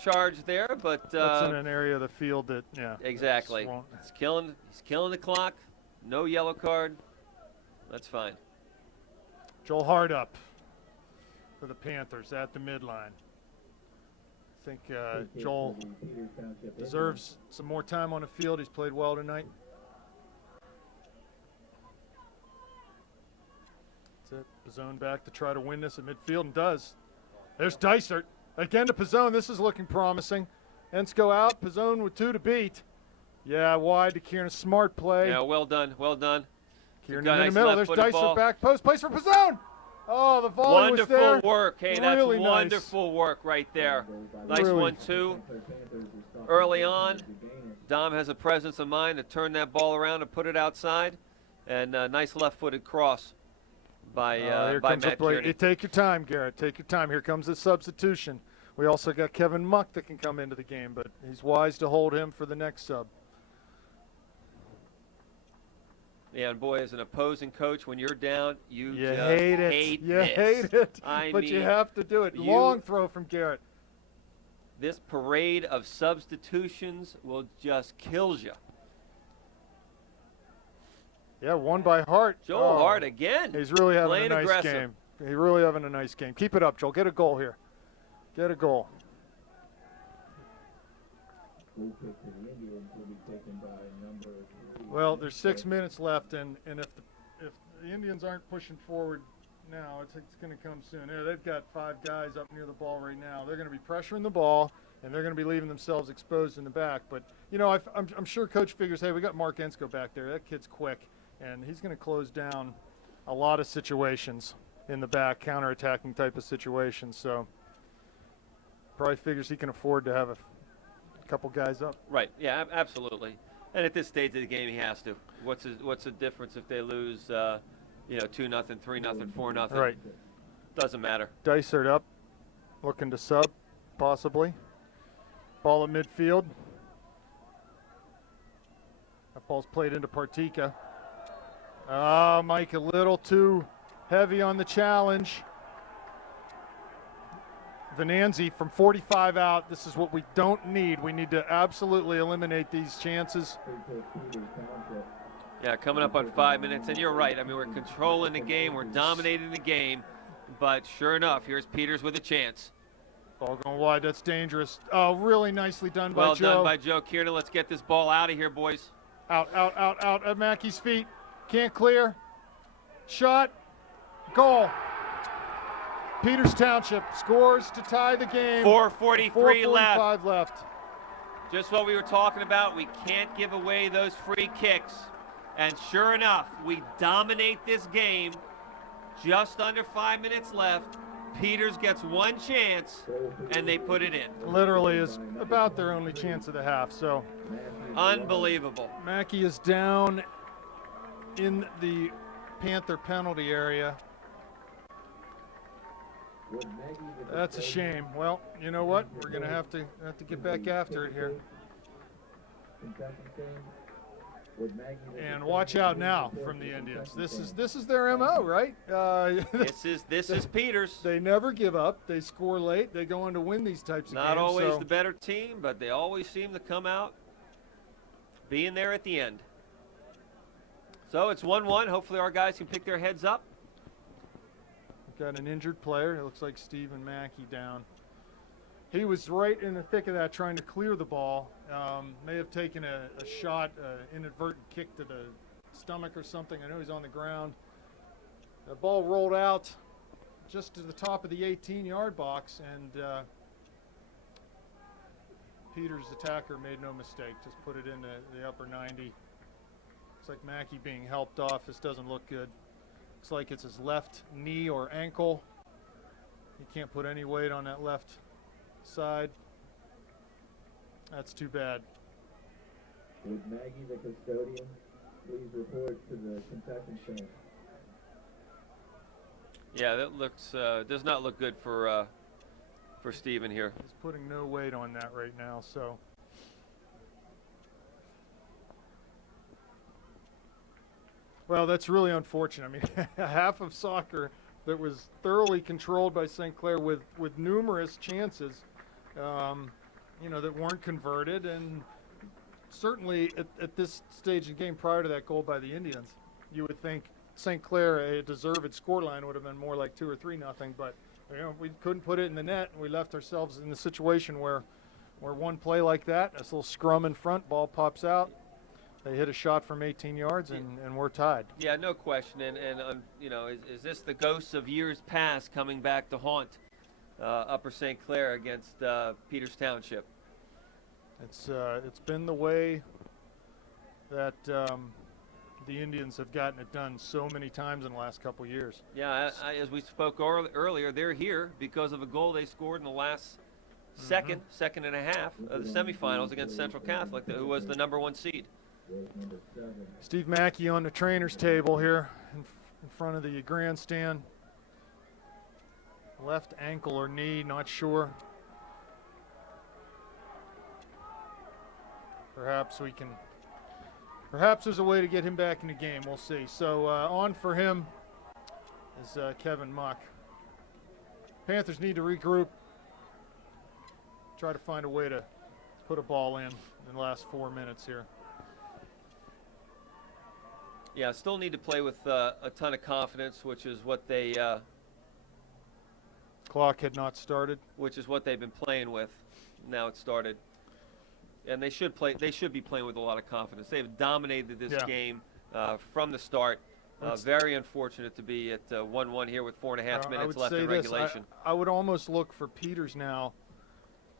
charge there, but That's in an area of the field that, yeah. exactly. He's killing the clock. No yellow card. That's fine. Joel Hardup for the Panthers at the midline. I think Joel deserves some more time on the field. He's played well tonight. That's it. Pizzone back to try to win this at midfield and does. There's Dysert. Again to Pizzone. This is looking promising. Ensko out. Pizzone with 2 to beat. Yeah, wide to Kieran. Smart play. Yeah, well done. Well done. Kieran Got in the nice middle. There's left-footed Dysert ball. back post. Place for Pizzone. Oh, the volley was there. Wonderful work. Hey, that's Really nice. wonderful work right there. Nice Really. 1-2. Early on, Dom has a presence of mind to turn that ball around and put it outside. And a nice left-footed cross by Here by comes Matt the play. Kearney. Take your time, Garrett. Take your time. Here comes the substitution. We also got Kevin Muck that can come into the game, but he's wise to hold him for the next sub. Yeah, and boy, as an opposing coach, when you're down, you You just hate it. hate You this. hate it. I But mean, you have to do it. Long throw from Garrett. this parade of substitutions will just kills you. Yeah, one by Hart. Joel Hart again. He's really having playing a nice aggressive. game. He's really having a nice game. Keep it up, Joel. Get a goal here. Get a goal. Goal kick to the Indians will be taken by number 3. Well, there's 6 minutes left, and if the Indians aren't pushing forward now, it's going to come soon. They've got 5 guys up near the ball right now. They're going to be pressuring the ball, and they're going to be leaving themselves exposed in the back. But, you know, I'm sure Coach figures, hey, we got Mark Ensko back there. That kid's quick. and he's going to close down a lot of situations in the back, counterattacking type of situations. So probably figures he can afford to have a couple guys up. Right. Yeah, absolutely. And at this stage of the game, he has to. What's the difference if they lose, 2-0, 3-0, 4-0? Right. Doesn't matter. Dysart up, looking to sub, possibly. Ball at midfield. That ball's played into Partika. Mike, a little too heavy on the challenge. Venanzi from 45 out. This is what we don't need. We need to absolutely eliminate these chances. Yeah, coming up on 5 minutes, and you're right. I mean, we're controlling the game, we're dominating the game, but sure enough, here's Peters with a chance. Ball going wide. That's dangerous. Oh, really nicely done by Joe. Well done by Joe Kiernan. Let's get this ball out of here, boys. Out at Mackey's feet. Can't clear. Shot. Goal. Peters Township scores to tie the game. 4:43 left. 4:45 left. Just what we were talking about. We can't give away those free kicks. And sure enough, we dominate this game. Just under 5 minutes left. Peters gets one chance, and they put it in. Literally is about their only chance of the half. So unbelievable. Mackey is down in the Panther penalty area. That's a shame. Well, you know what? We're gonna have to get back after it here. And watch out now from the Indians. This is their MO, right? This is Peters. They never give up. They score late. They go on to win these types of games. Not always the better team, but they always seem to come out being there at the end. So it's 1-1. Hopefully our guys can pick their heads up. Got an injured player. It looks like Stephen Mackey down. He was right in the thick of that trying to clear the ball. May have taken a shot, inadvertent kick to the stomach or something. I know he's on the ground. The ball rolled out just to the top of the 18-yard box, and Peters' attacker made no mistake. Just put it in the upper 90. Looks like Mackey being helped off. This doesn't look good. Looks like it's his left knee or ankle. He can't put any weight on that left side. That's too bad. Would Maggie, the custodian, please report to the concussion center? Yeah, that looks does not look good for Steven here. He's putting no weight on that right now, so. Well, that's really unfortunate. I mean, half of soccer that was thoroughly controlled by St. Clair with numerous chances, that weren't converted, and certainly at this stage of the game prior to that goal by the Indians, you would think St. Clair, a deserved scoreline, would have been more like 2 or 3-0, but we couldn't put it in the net, and we left ourselves in the situation where one play like that, this little scrum in front, ball pops out. They hit a shot from 18 yards, and we're tied. Yeah, no question. And is this the ghosts of years past coming back to haunt Upper St. Clair against Peters Township? It's been the way that the Indians have gotten it done so many times in the last couple years. Yeah, as we spoke earlier, they're here because of a goal they scored in the last second and a half of the semifinals against Central Catholic, who was the #1 seed. Steve Mackey on the trainer's table here in front of the grandstand. Left ankle or knee, not sure. Perhaps there's a way to get him back in the game. We'll see. So on for him is Kevin Muck. Panthers need to regroup. Try to find a way to put a ball in the last 4 minutes here. Yeah, still need to play with a ton of confidence, which is what they clock had not started. Which is what they've been playing with. Now it started, and they should play. They should be playing with a lot of confidence. They've dominated this game from the start. Very unfortunate to be at 1-1 here with 4.5 minutes left in regulation. I would almost look for Peters now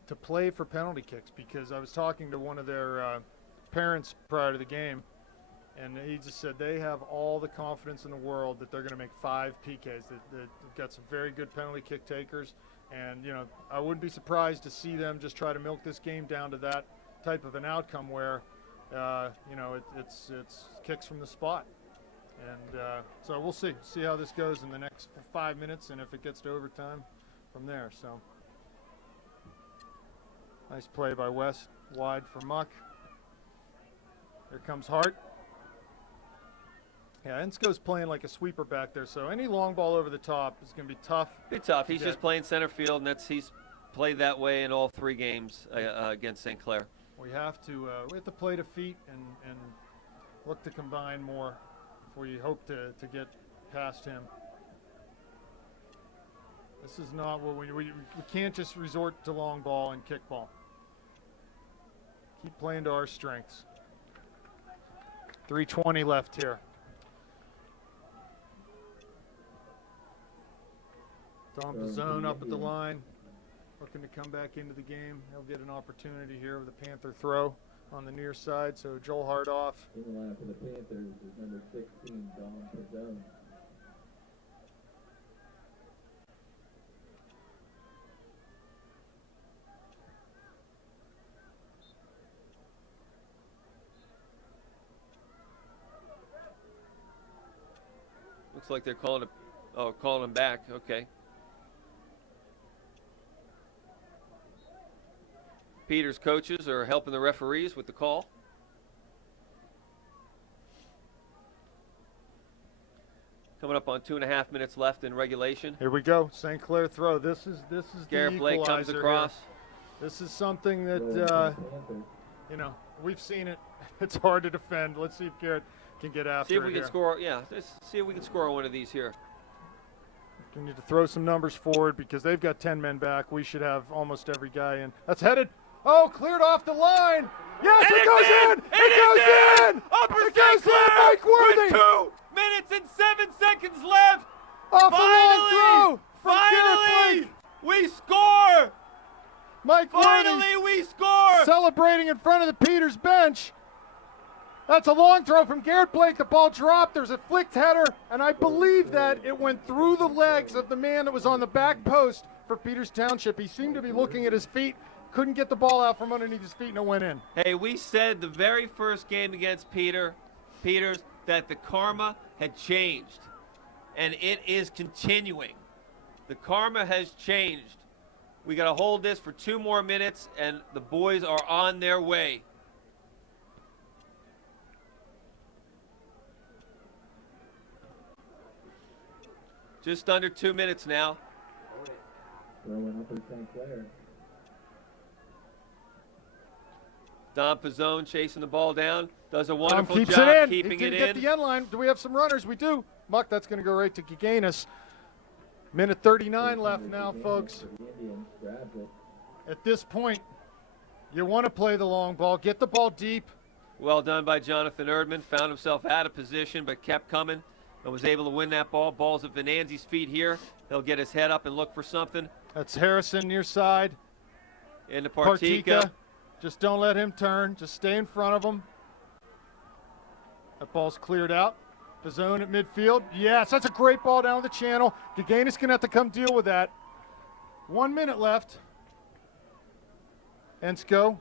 to play for penalty kicks, because I was talking to one of their parents prior to the game. And he just said they have all the confidence in the world that they're going to make 5 PKs. They've got some very good penalty kick takers. And, you know, I wouldn't be surprised to see them just try to milk this game down to that type of an outcome where, you know, it's kicks from the spot. And so we'll see how this goes in the next 5 minutes and if it gets to overtime from there. So nice play by West, wide for Muck. Here comes Hart. Yeah, Ensko's playing like a sweeper back there, so any long ball over the top is going to be tough. It's tough. He's just playing center field, and he's played that way in all 3 games against St. Clair. We have to play to feet and look to combine more if we hope to get past him. This is not what we can't just resort to long ball and kickball. Keep playing to our strengths. 3:20 left here. Don Pizzone up at the line, looking to come back into the game. He'll get an opportunity here with a Panther throw on the near side. So Joel Hart off. In the lineup for the Panthers is number 16, Don Pizzone. Looks like they're calling him back. Okay. Peter's coaches are helping the referees with the call. Coming up on 2.5 minutes left in regulation. Here we go. St. Clair throw. This is Garrett the Blake comes equalizer across. here. This is something that you know, we've seen it. It's hard to defend. Let's see if Garrett can get after See if it we can here. score. Yeah, let's see if we can score one of these here. We need to throw some numbers forward because they've got 10 men back. We should have almost every guy in. That's headed. Oh, cleared off the line. Yes, And it goes in. It goes in. Upper It goes in. Mike Worthy. with 2 minutes and 7 seconds left. Off the long throw from Garrett Finally, Blake. we score. Mike Finally, Worthy we score. celebrating in front of the Peters bench. That's a long throw from Garrett Blake. The ball dropped. There's a flicked header, and I believe that it went through the legs of the man that was on the back post for Peters Township. He seemed to be looking at his feet, couldn't get the ball out from underneath his feet, and it went in. Hey, we said the very first game against Peters that the karma had changed, and it is continuing. The karma has changed. We got to hold this for 2 more minutes, and the boys are on their way. Just under 2 minutes now. Throwing up for St. Clair. Don Pizzone chasing the ball down. Does a Tom wonderful keeps job it in. keeping he it didn't in. get the end line. Do we have some runners? We do. Muck, that's going to go right to Giganus. Minute 39 left now, folks. The Indians grabs it. At this point, you want to play the long ball. Get the ball deep. Well done by Jonathan Erdman. Found himself out of position, but kept coming and was able to win that ball. Ball's at Venanzi's feet here. He'll get his head up and look for something. That's Harrison near side. Into Partika. Just don't let him turn. Just stay in front of him. That ball's cleared out. The zone at midfield. Yes, that's a great ball down the channel. Gigannis going to have to come deal with that. 1 minute left. Ensko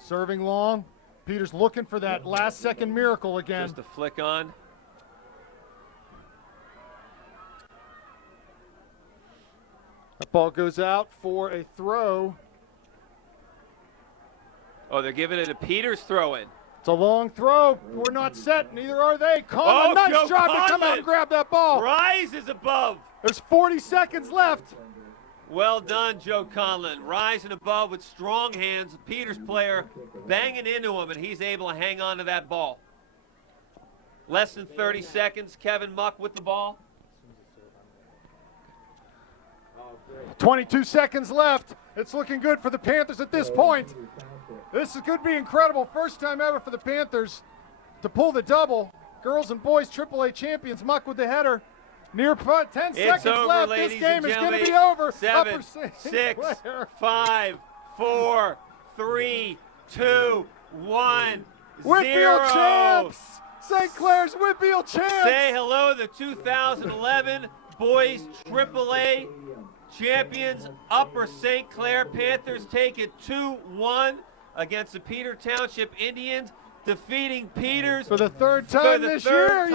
serving long. Peters looking for that last second miracle again. Just a flick on. That ball goes out for a throw. Oh, they're giving it a Peters throw-in. It's a long throw. We're not set. Neither are they. Conlon, nice Joe job to come out Conlon. and grab that ball. Rises above. There's 40 seconds left. Well done, Joe Conlon. Rising above with strong hands. The Peters player banging into him, and he's able to hang on to that ball. Less than 30 seconds. Kevin Muck with the ball. 22 seconds left. It's looking good for the Panthers at this point. This could be incredible. First time ever for the Panthers to pull the double. Girls and boys AAA champions. Muck with the header. Near 10 seconds Over, left. ladies This game and is going to be gentlemen. over. 7, Upper St. 6, Clair. 5, 4, 3, 2, 1, Whitfield 0. champs. St. Clair's WPIAL champs. Say hello to the 2011 Boys AAA champions, Upper St. Clair Panthers take it 2-1 against the Peter Township Indians, defeating Peters for the third time this year.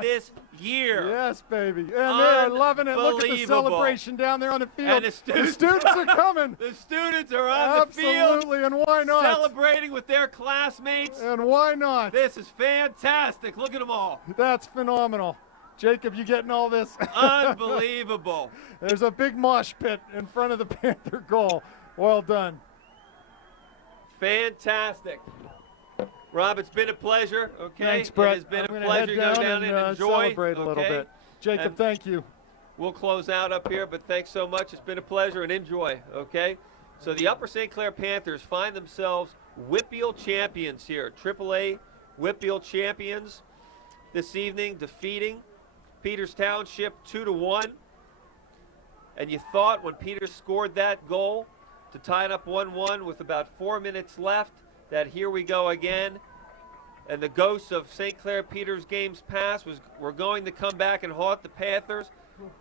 This year. Yes, baby. And they're loving it. Look at the celebration down there on the field. And the students are coming. The students are on the field. Absolutely, and why not? Celebrating with their classmates. And why not? This is fantastic. Look at them all. That's phenomenal. Jacob, you getting all this? Unbelievable. There's a big mosh pit in front of the Panther goal. Well done. Fantastic. Rob, it's been a pleasure. Okay. Thanks, Brett. It has been I'm a pleasure. Head Go down and enjoy. Celebrate a little bit. Jacob, and thank you. We'll close out up here, but thanks so much. It's been a pleasure, and enjoy. Okay. So the Upper St. Clair Panthers find themselves WPIAL champions here. AAA WPIAL champions this evening, defeating Peters Township 2-1. And you thought when Peters scored that goal to tie it up 1-1 with about 4 minutes left that here we go again, and the ghosts of St. Clair Peters games past were going to come back and haunt the Panthers,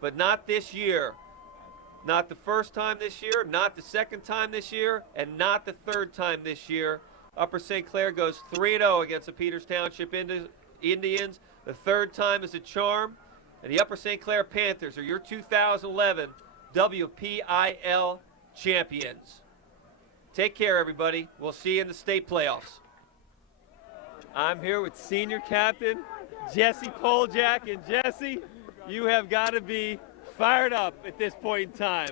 but not this year. Not the first time this year, not the second time this year, and not the third time this year. Upper St. Clair goes 3-0 against the Peters Township Indians. The third time is a charm. And the Upper St. Clair Panthers are your 2011 WPIAL champions. Take care, everybody. We'll see you in the state playoffs. I'm here with senior captain Jesse Poljak. And Jesse, you have got to be fired up at this point in time.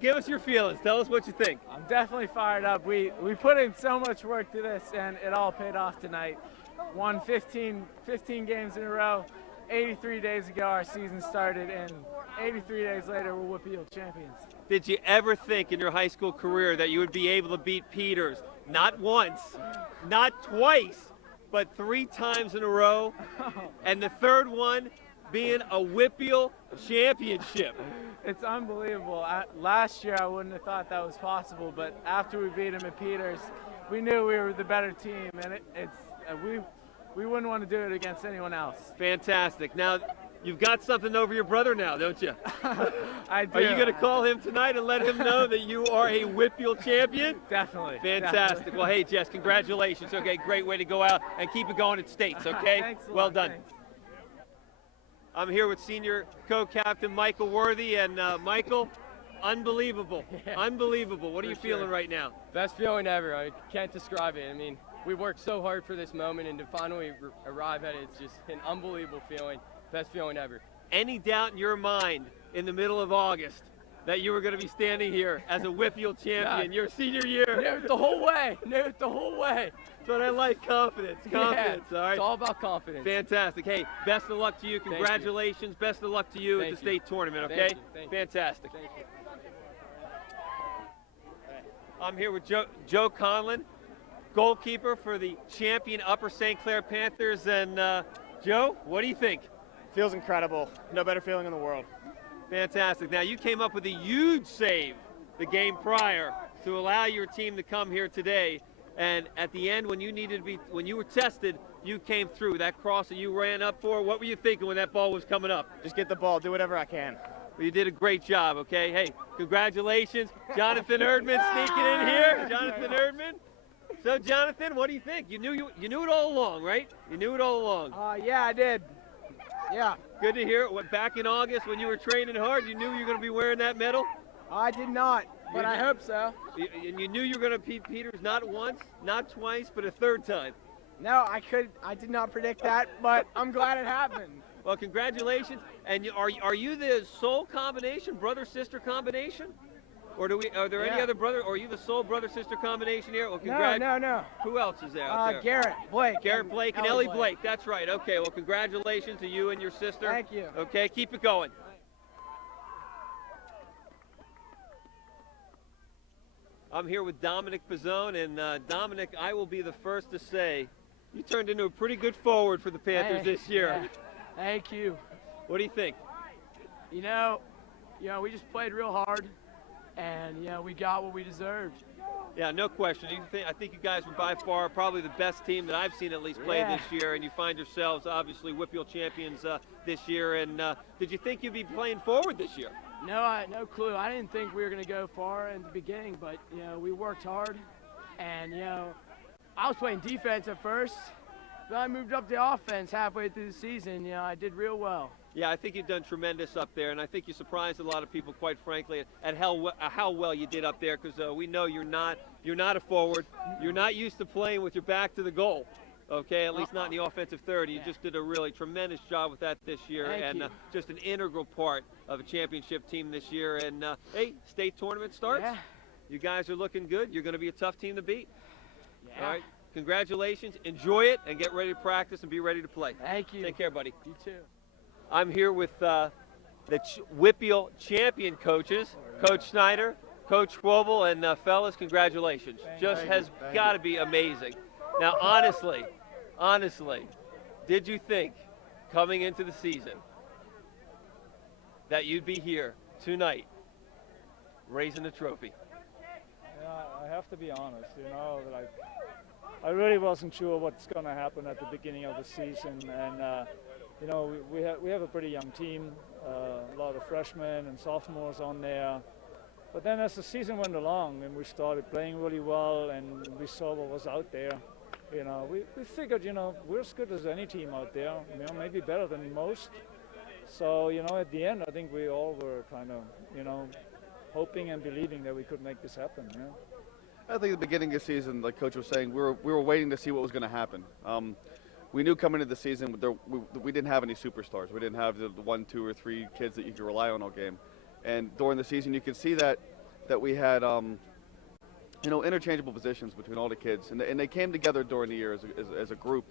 Give us your feelings. Tell us what you think. I'm definitely fired up. We put in so much work to this, and it all paid off tonight. Won 15 games in a row. 83 days ago our season started, and 83 days later we're WPIAL champions. Did you ever think in your high school career that you would be able to beat Peters? Not once, not twice, but 3 times in a row, and the third one being a WPIAL championship. It's unbelievable. Last year I wouldn't have thought that was possible, but after we beat him at Peters, we knew we were the better team, and we wouldn't want to do it against anyone else. Fantastic. Now, you've got something over your brother now, don't you? I do. Are you going to call him tonight and let him know that you are a WPIAL champion? Definitely. Fantastic. Definitely. Well, hey, Jess, congratulations. Okay, great way to go out and keep it going at States, okay? Thanks a lot. Well done. Thanks. I'm here with senior co-captain Michael Worthy, and Michael, unbelievable. Yeah. Unbelievable. What are you feeling right now? Best feeling ever. I can't describe it. I mean, we worked so hard for this moment, and to finally arrive at it, it's just an unbelievable feeling. Best feeling ever. Any doubt in your mind in the middle of August that you were going to be standing here as a WPIAL champion your senior year? Knew it the whole way. Knew it the whole way. That's what I like, confidence. Confidence, Yeah, all right? It's all about confidence. Fantastic. Hey, best of luck to you. Congratulations. Best of luck to you at the state tournament, okay? Thank you. Fantastic. Thank you. I'm here with Joe Conlon, goalkeeper for the champion Upper St. Clair Panthers. And Joe, what do you think? Feels incredible. No better feeling in the world. Fantastic. Now, you came up with a huge save the game prior to allow your team to come here today. And at the end, when you were tested, you came through. That cross that you ran up for, what were you thinking when that ball was coming up? Just get the ball, do whatever I can. Well, you did a great job, okay? Hey, congratulations. Jonathan Erdman sneaking in here. Jonathan Erdman. So, Jonathan, what do you think? You knew it all along, right? You knew it all along. Yeah, I did. Yeah. Good to hear it. Back in August when you were training hard, you knew you were going to be wearing that medal? I did not, but I hope so. And you knew you were going to beat Peters not once, not twice, but a third time. No, I did not predict that, but I'm glad it happened. Well, congratulations. And are you the sole combination, brother-sister combination? Or are there any other brother, or are you the sole brother-sister combination here? Well, No. Who else is there out there? Garrett, Blake. Garrett Blake and Ellie Blake. That's right. Okay, well, congratulations to you and your sister. Thank you. Okay, keep it going. I'm here with Dominic Pizzone, and Dominic, I will be the first to say, you turned into a pretty good forward for the Panthers this year. Yeah. Thank you. What do you think? You know, we just played real hard. and you know, we got what we deserved. Yeah, no question. I think you guys were by far probably the best team that I've seen at least play this year, and you find yourselves obviously WPIAL champions this year. And did you think you'd be playing forward this year? No clue. I didn't think we were going to go far in the beginning, but you know, we worked hard, and you know, I was playing defense at first, but I moved up to offense halfway through the season. You know, I did real well. Yeah, I think you've done tremendous up there, and I think you surprised a lot of people, quite frankly, at how well you did up there. Because we know you're not a forward. You're not used to playing with your back to the goal. Okay, at least not in the offensive third. You just did a really tremendous job with that this year, and just an integral part of a championship team this year. And hey, state tournament starts. Yeah. You guys are looking good. You're going to be a tough team to beat. Yeah. All right. Congratulations. Enjoy it, and get ready to practice and be ready to play. Thank you. Take care, buddy. You too. I'm here with the WPIAL champion coaches, Coach Snyder, Coach Schwobel, and fellas, congratulations. Just has got to be amazing. Now, honestly, did you think coming into the season that you'd be here tonight raising the trophy? Yeah, I have to be honest, you know, like I really wasn't sure what's going to happen at the beginning of the season, and you know, we have a pretty young team, a lot of freshmen and sophomores on there. But then as the season went along and we started playing really well and we saw what was out there, you know, we figured, you know, we're as good as any team out there, you know, maybe better than most. So, you know, at the end, I think we all were kind of, you know, hoping and believing that we could make this happen. Yeah. I think at the beginning of the season, like Coach was saying, we were waiting to see what was going to happen. We knew coming into the season we didn't have any superstars. We didn't have the 1, 2, or 3 kids that you could rely on all game. And during the season, you could see that we had you know, interchangeable positions between all the kids, and they came together during the year as a group,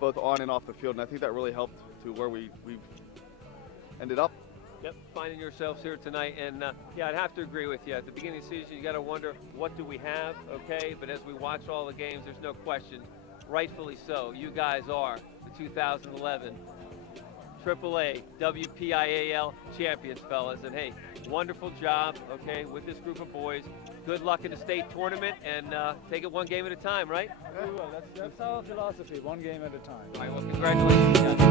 both on and off the field. And I think that really helped to where we've ended up. Yep, finding yourselves here tonight, and yeah, I'd have to agree with you. At the beginning of the season, you got to wonder, what do we have, okay? But as we watch all the games, there's no question, rightfully so, you guys are the 2011 AAA WPIAL champions, fellas. And hey, wonderful job, okay, with this group of boys. Good luck in the state tournament, and take it one game at a time, right? We will. That's our philosophy, one game at a time. All right, well, congratulations, guys.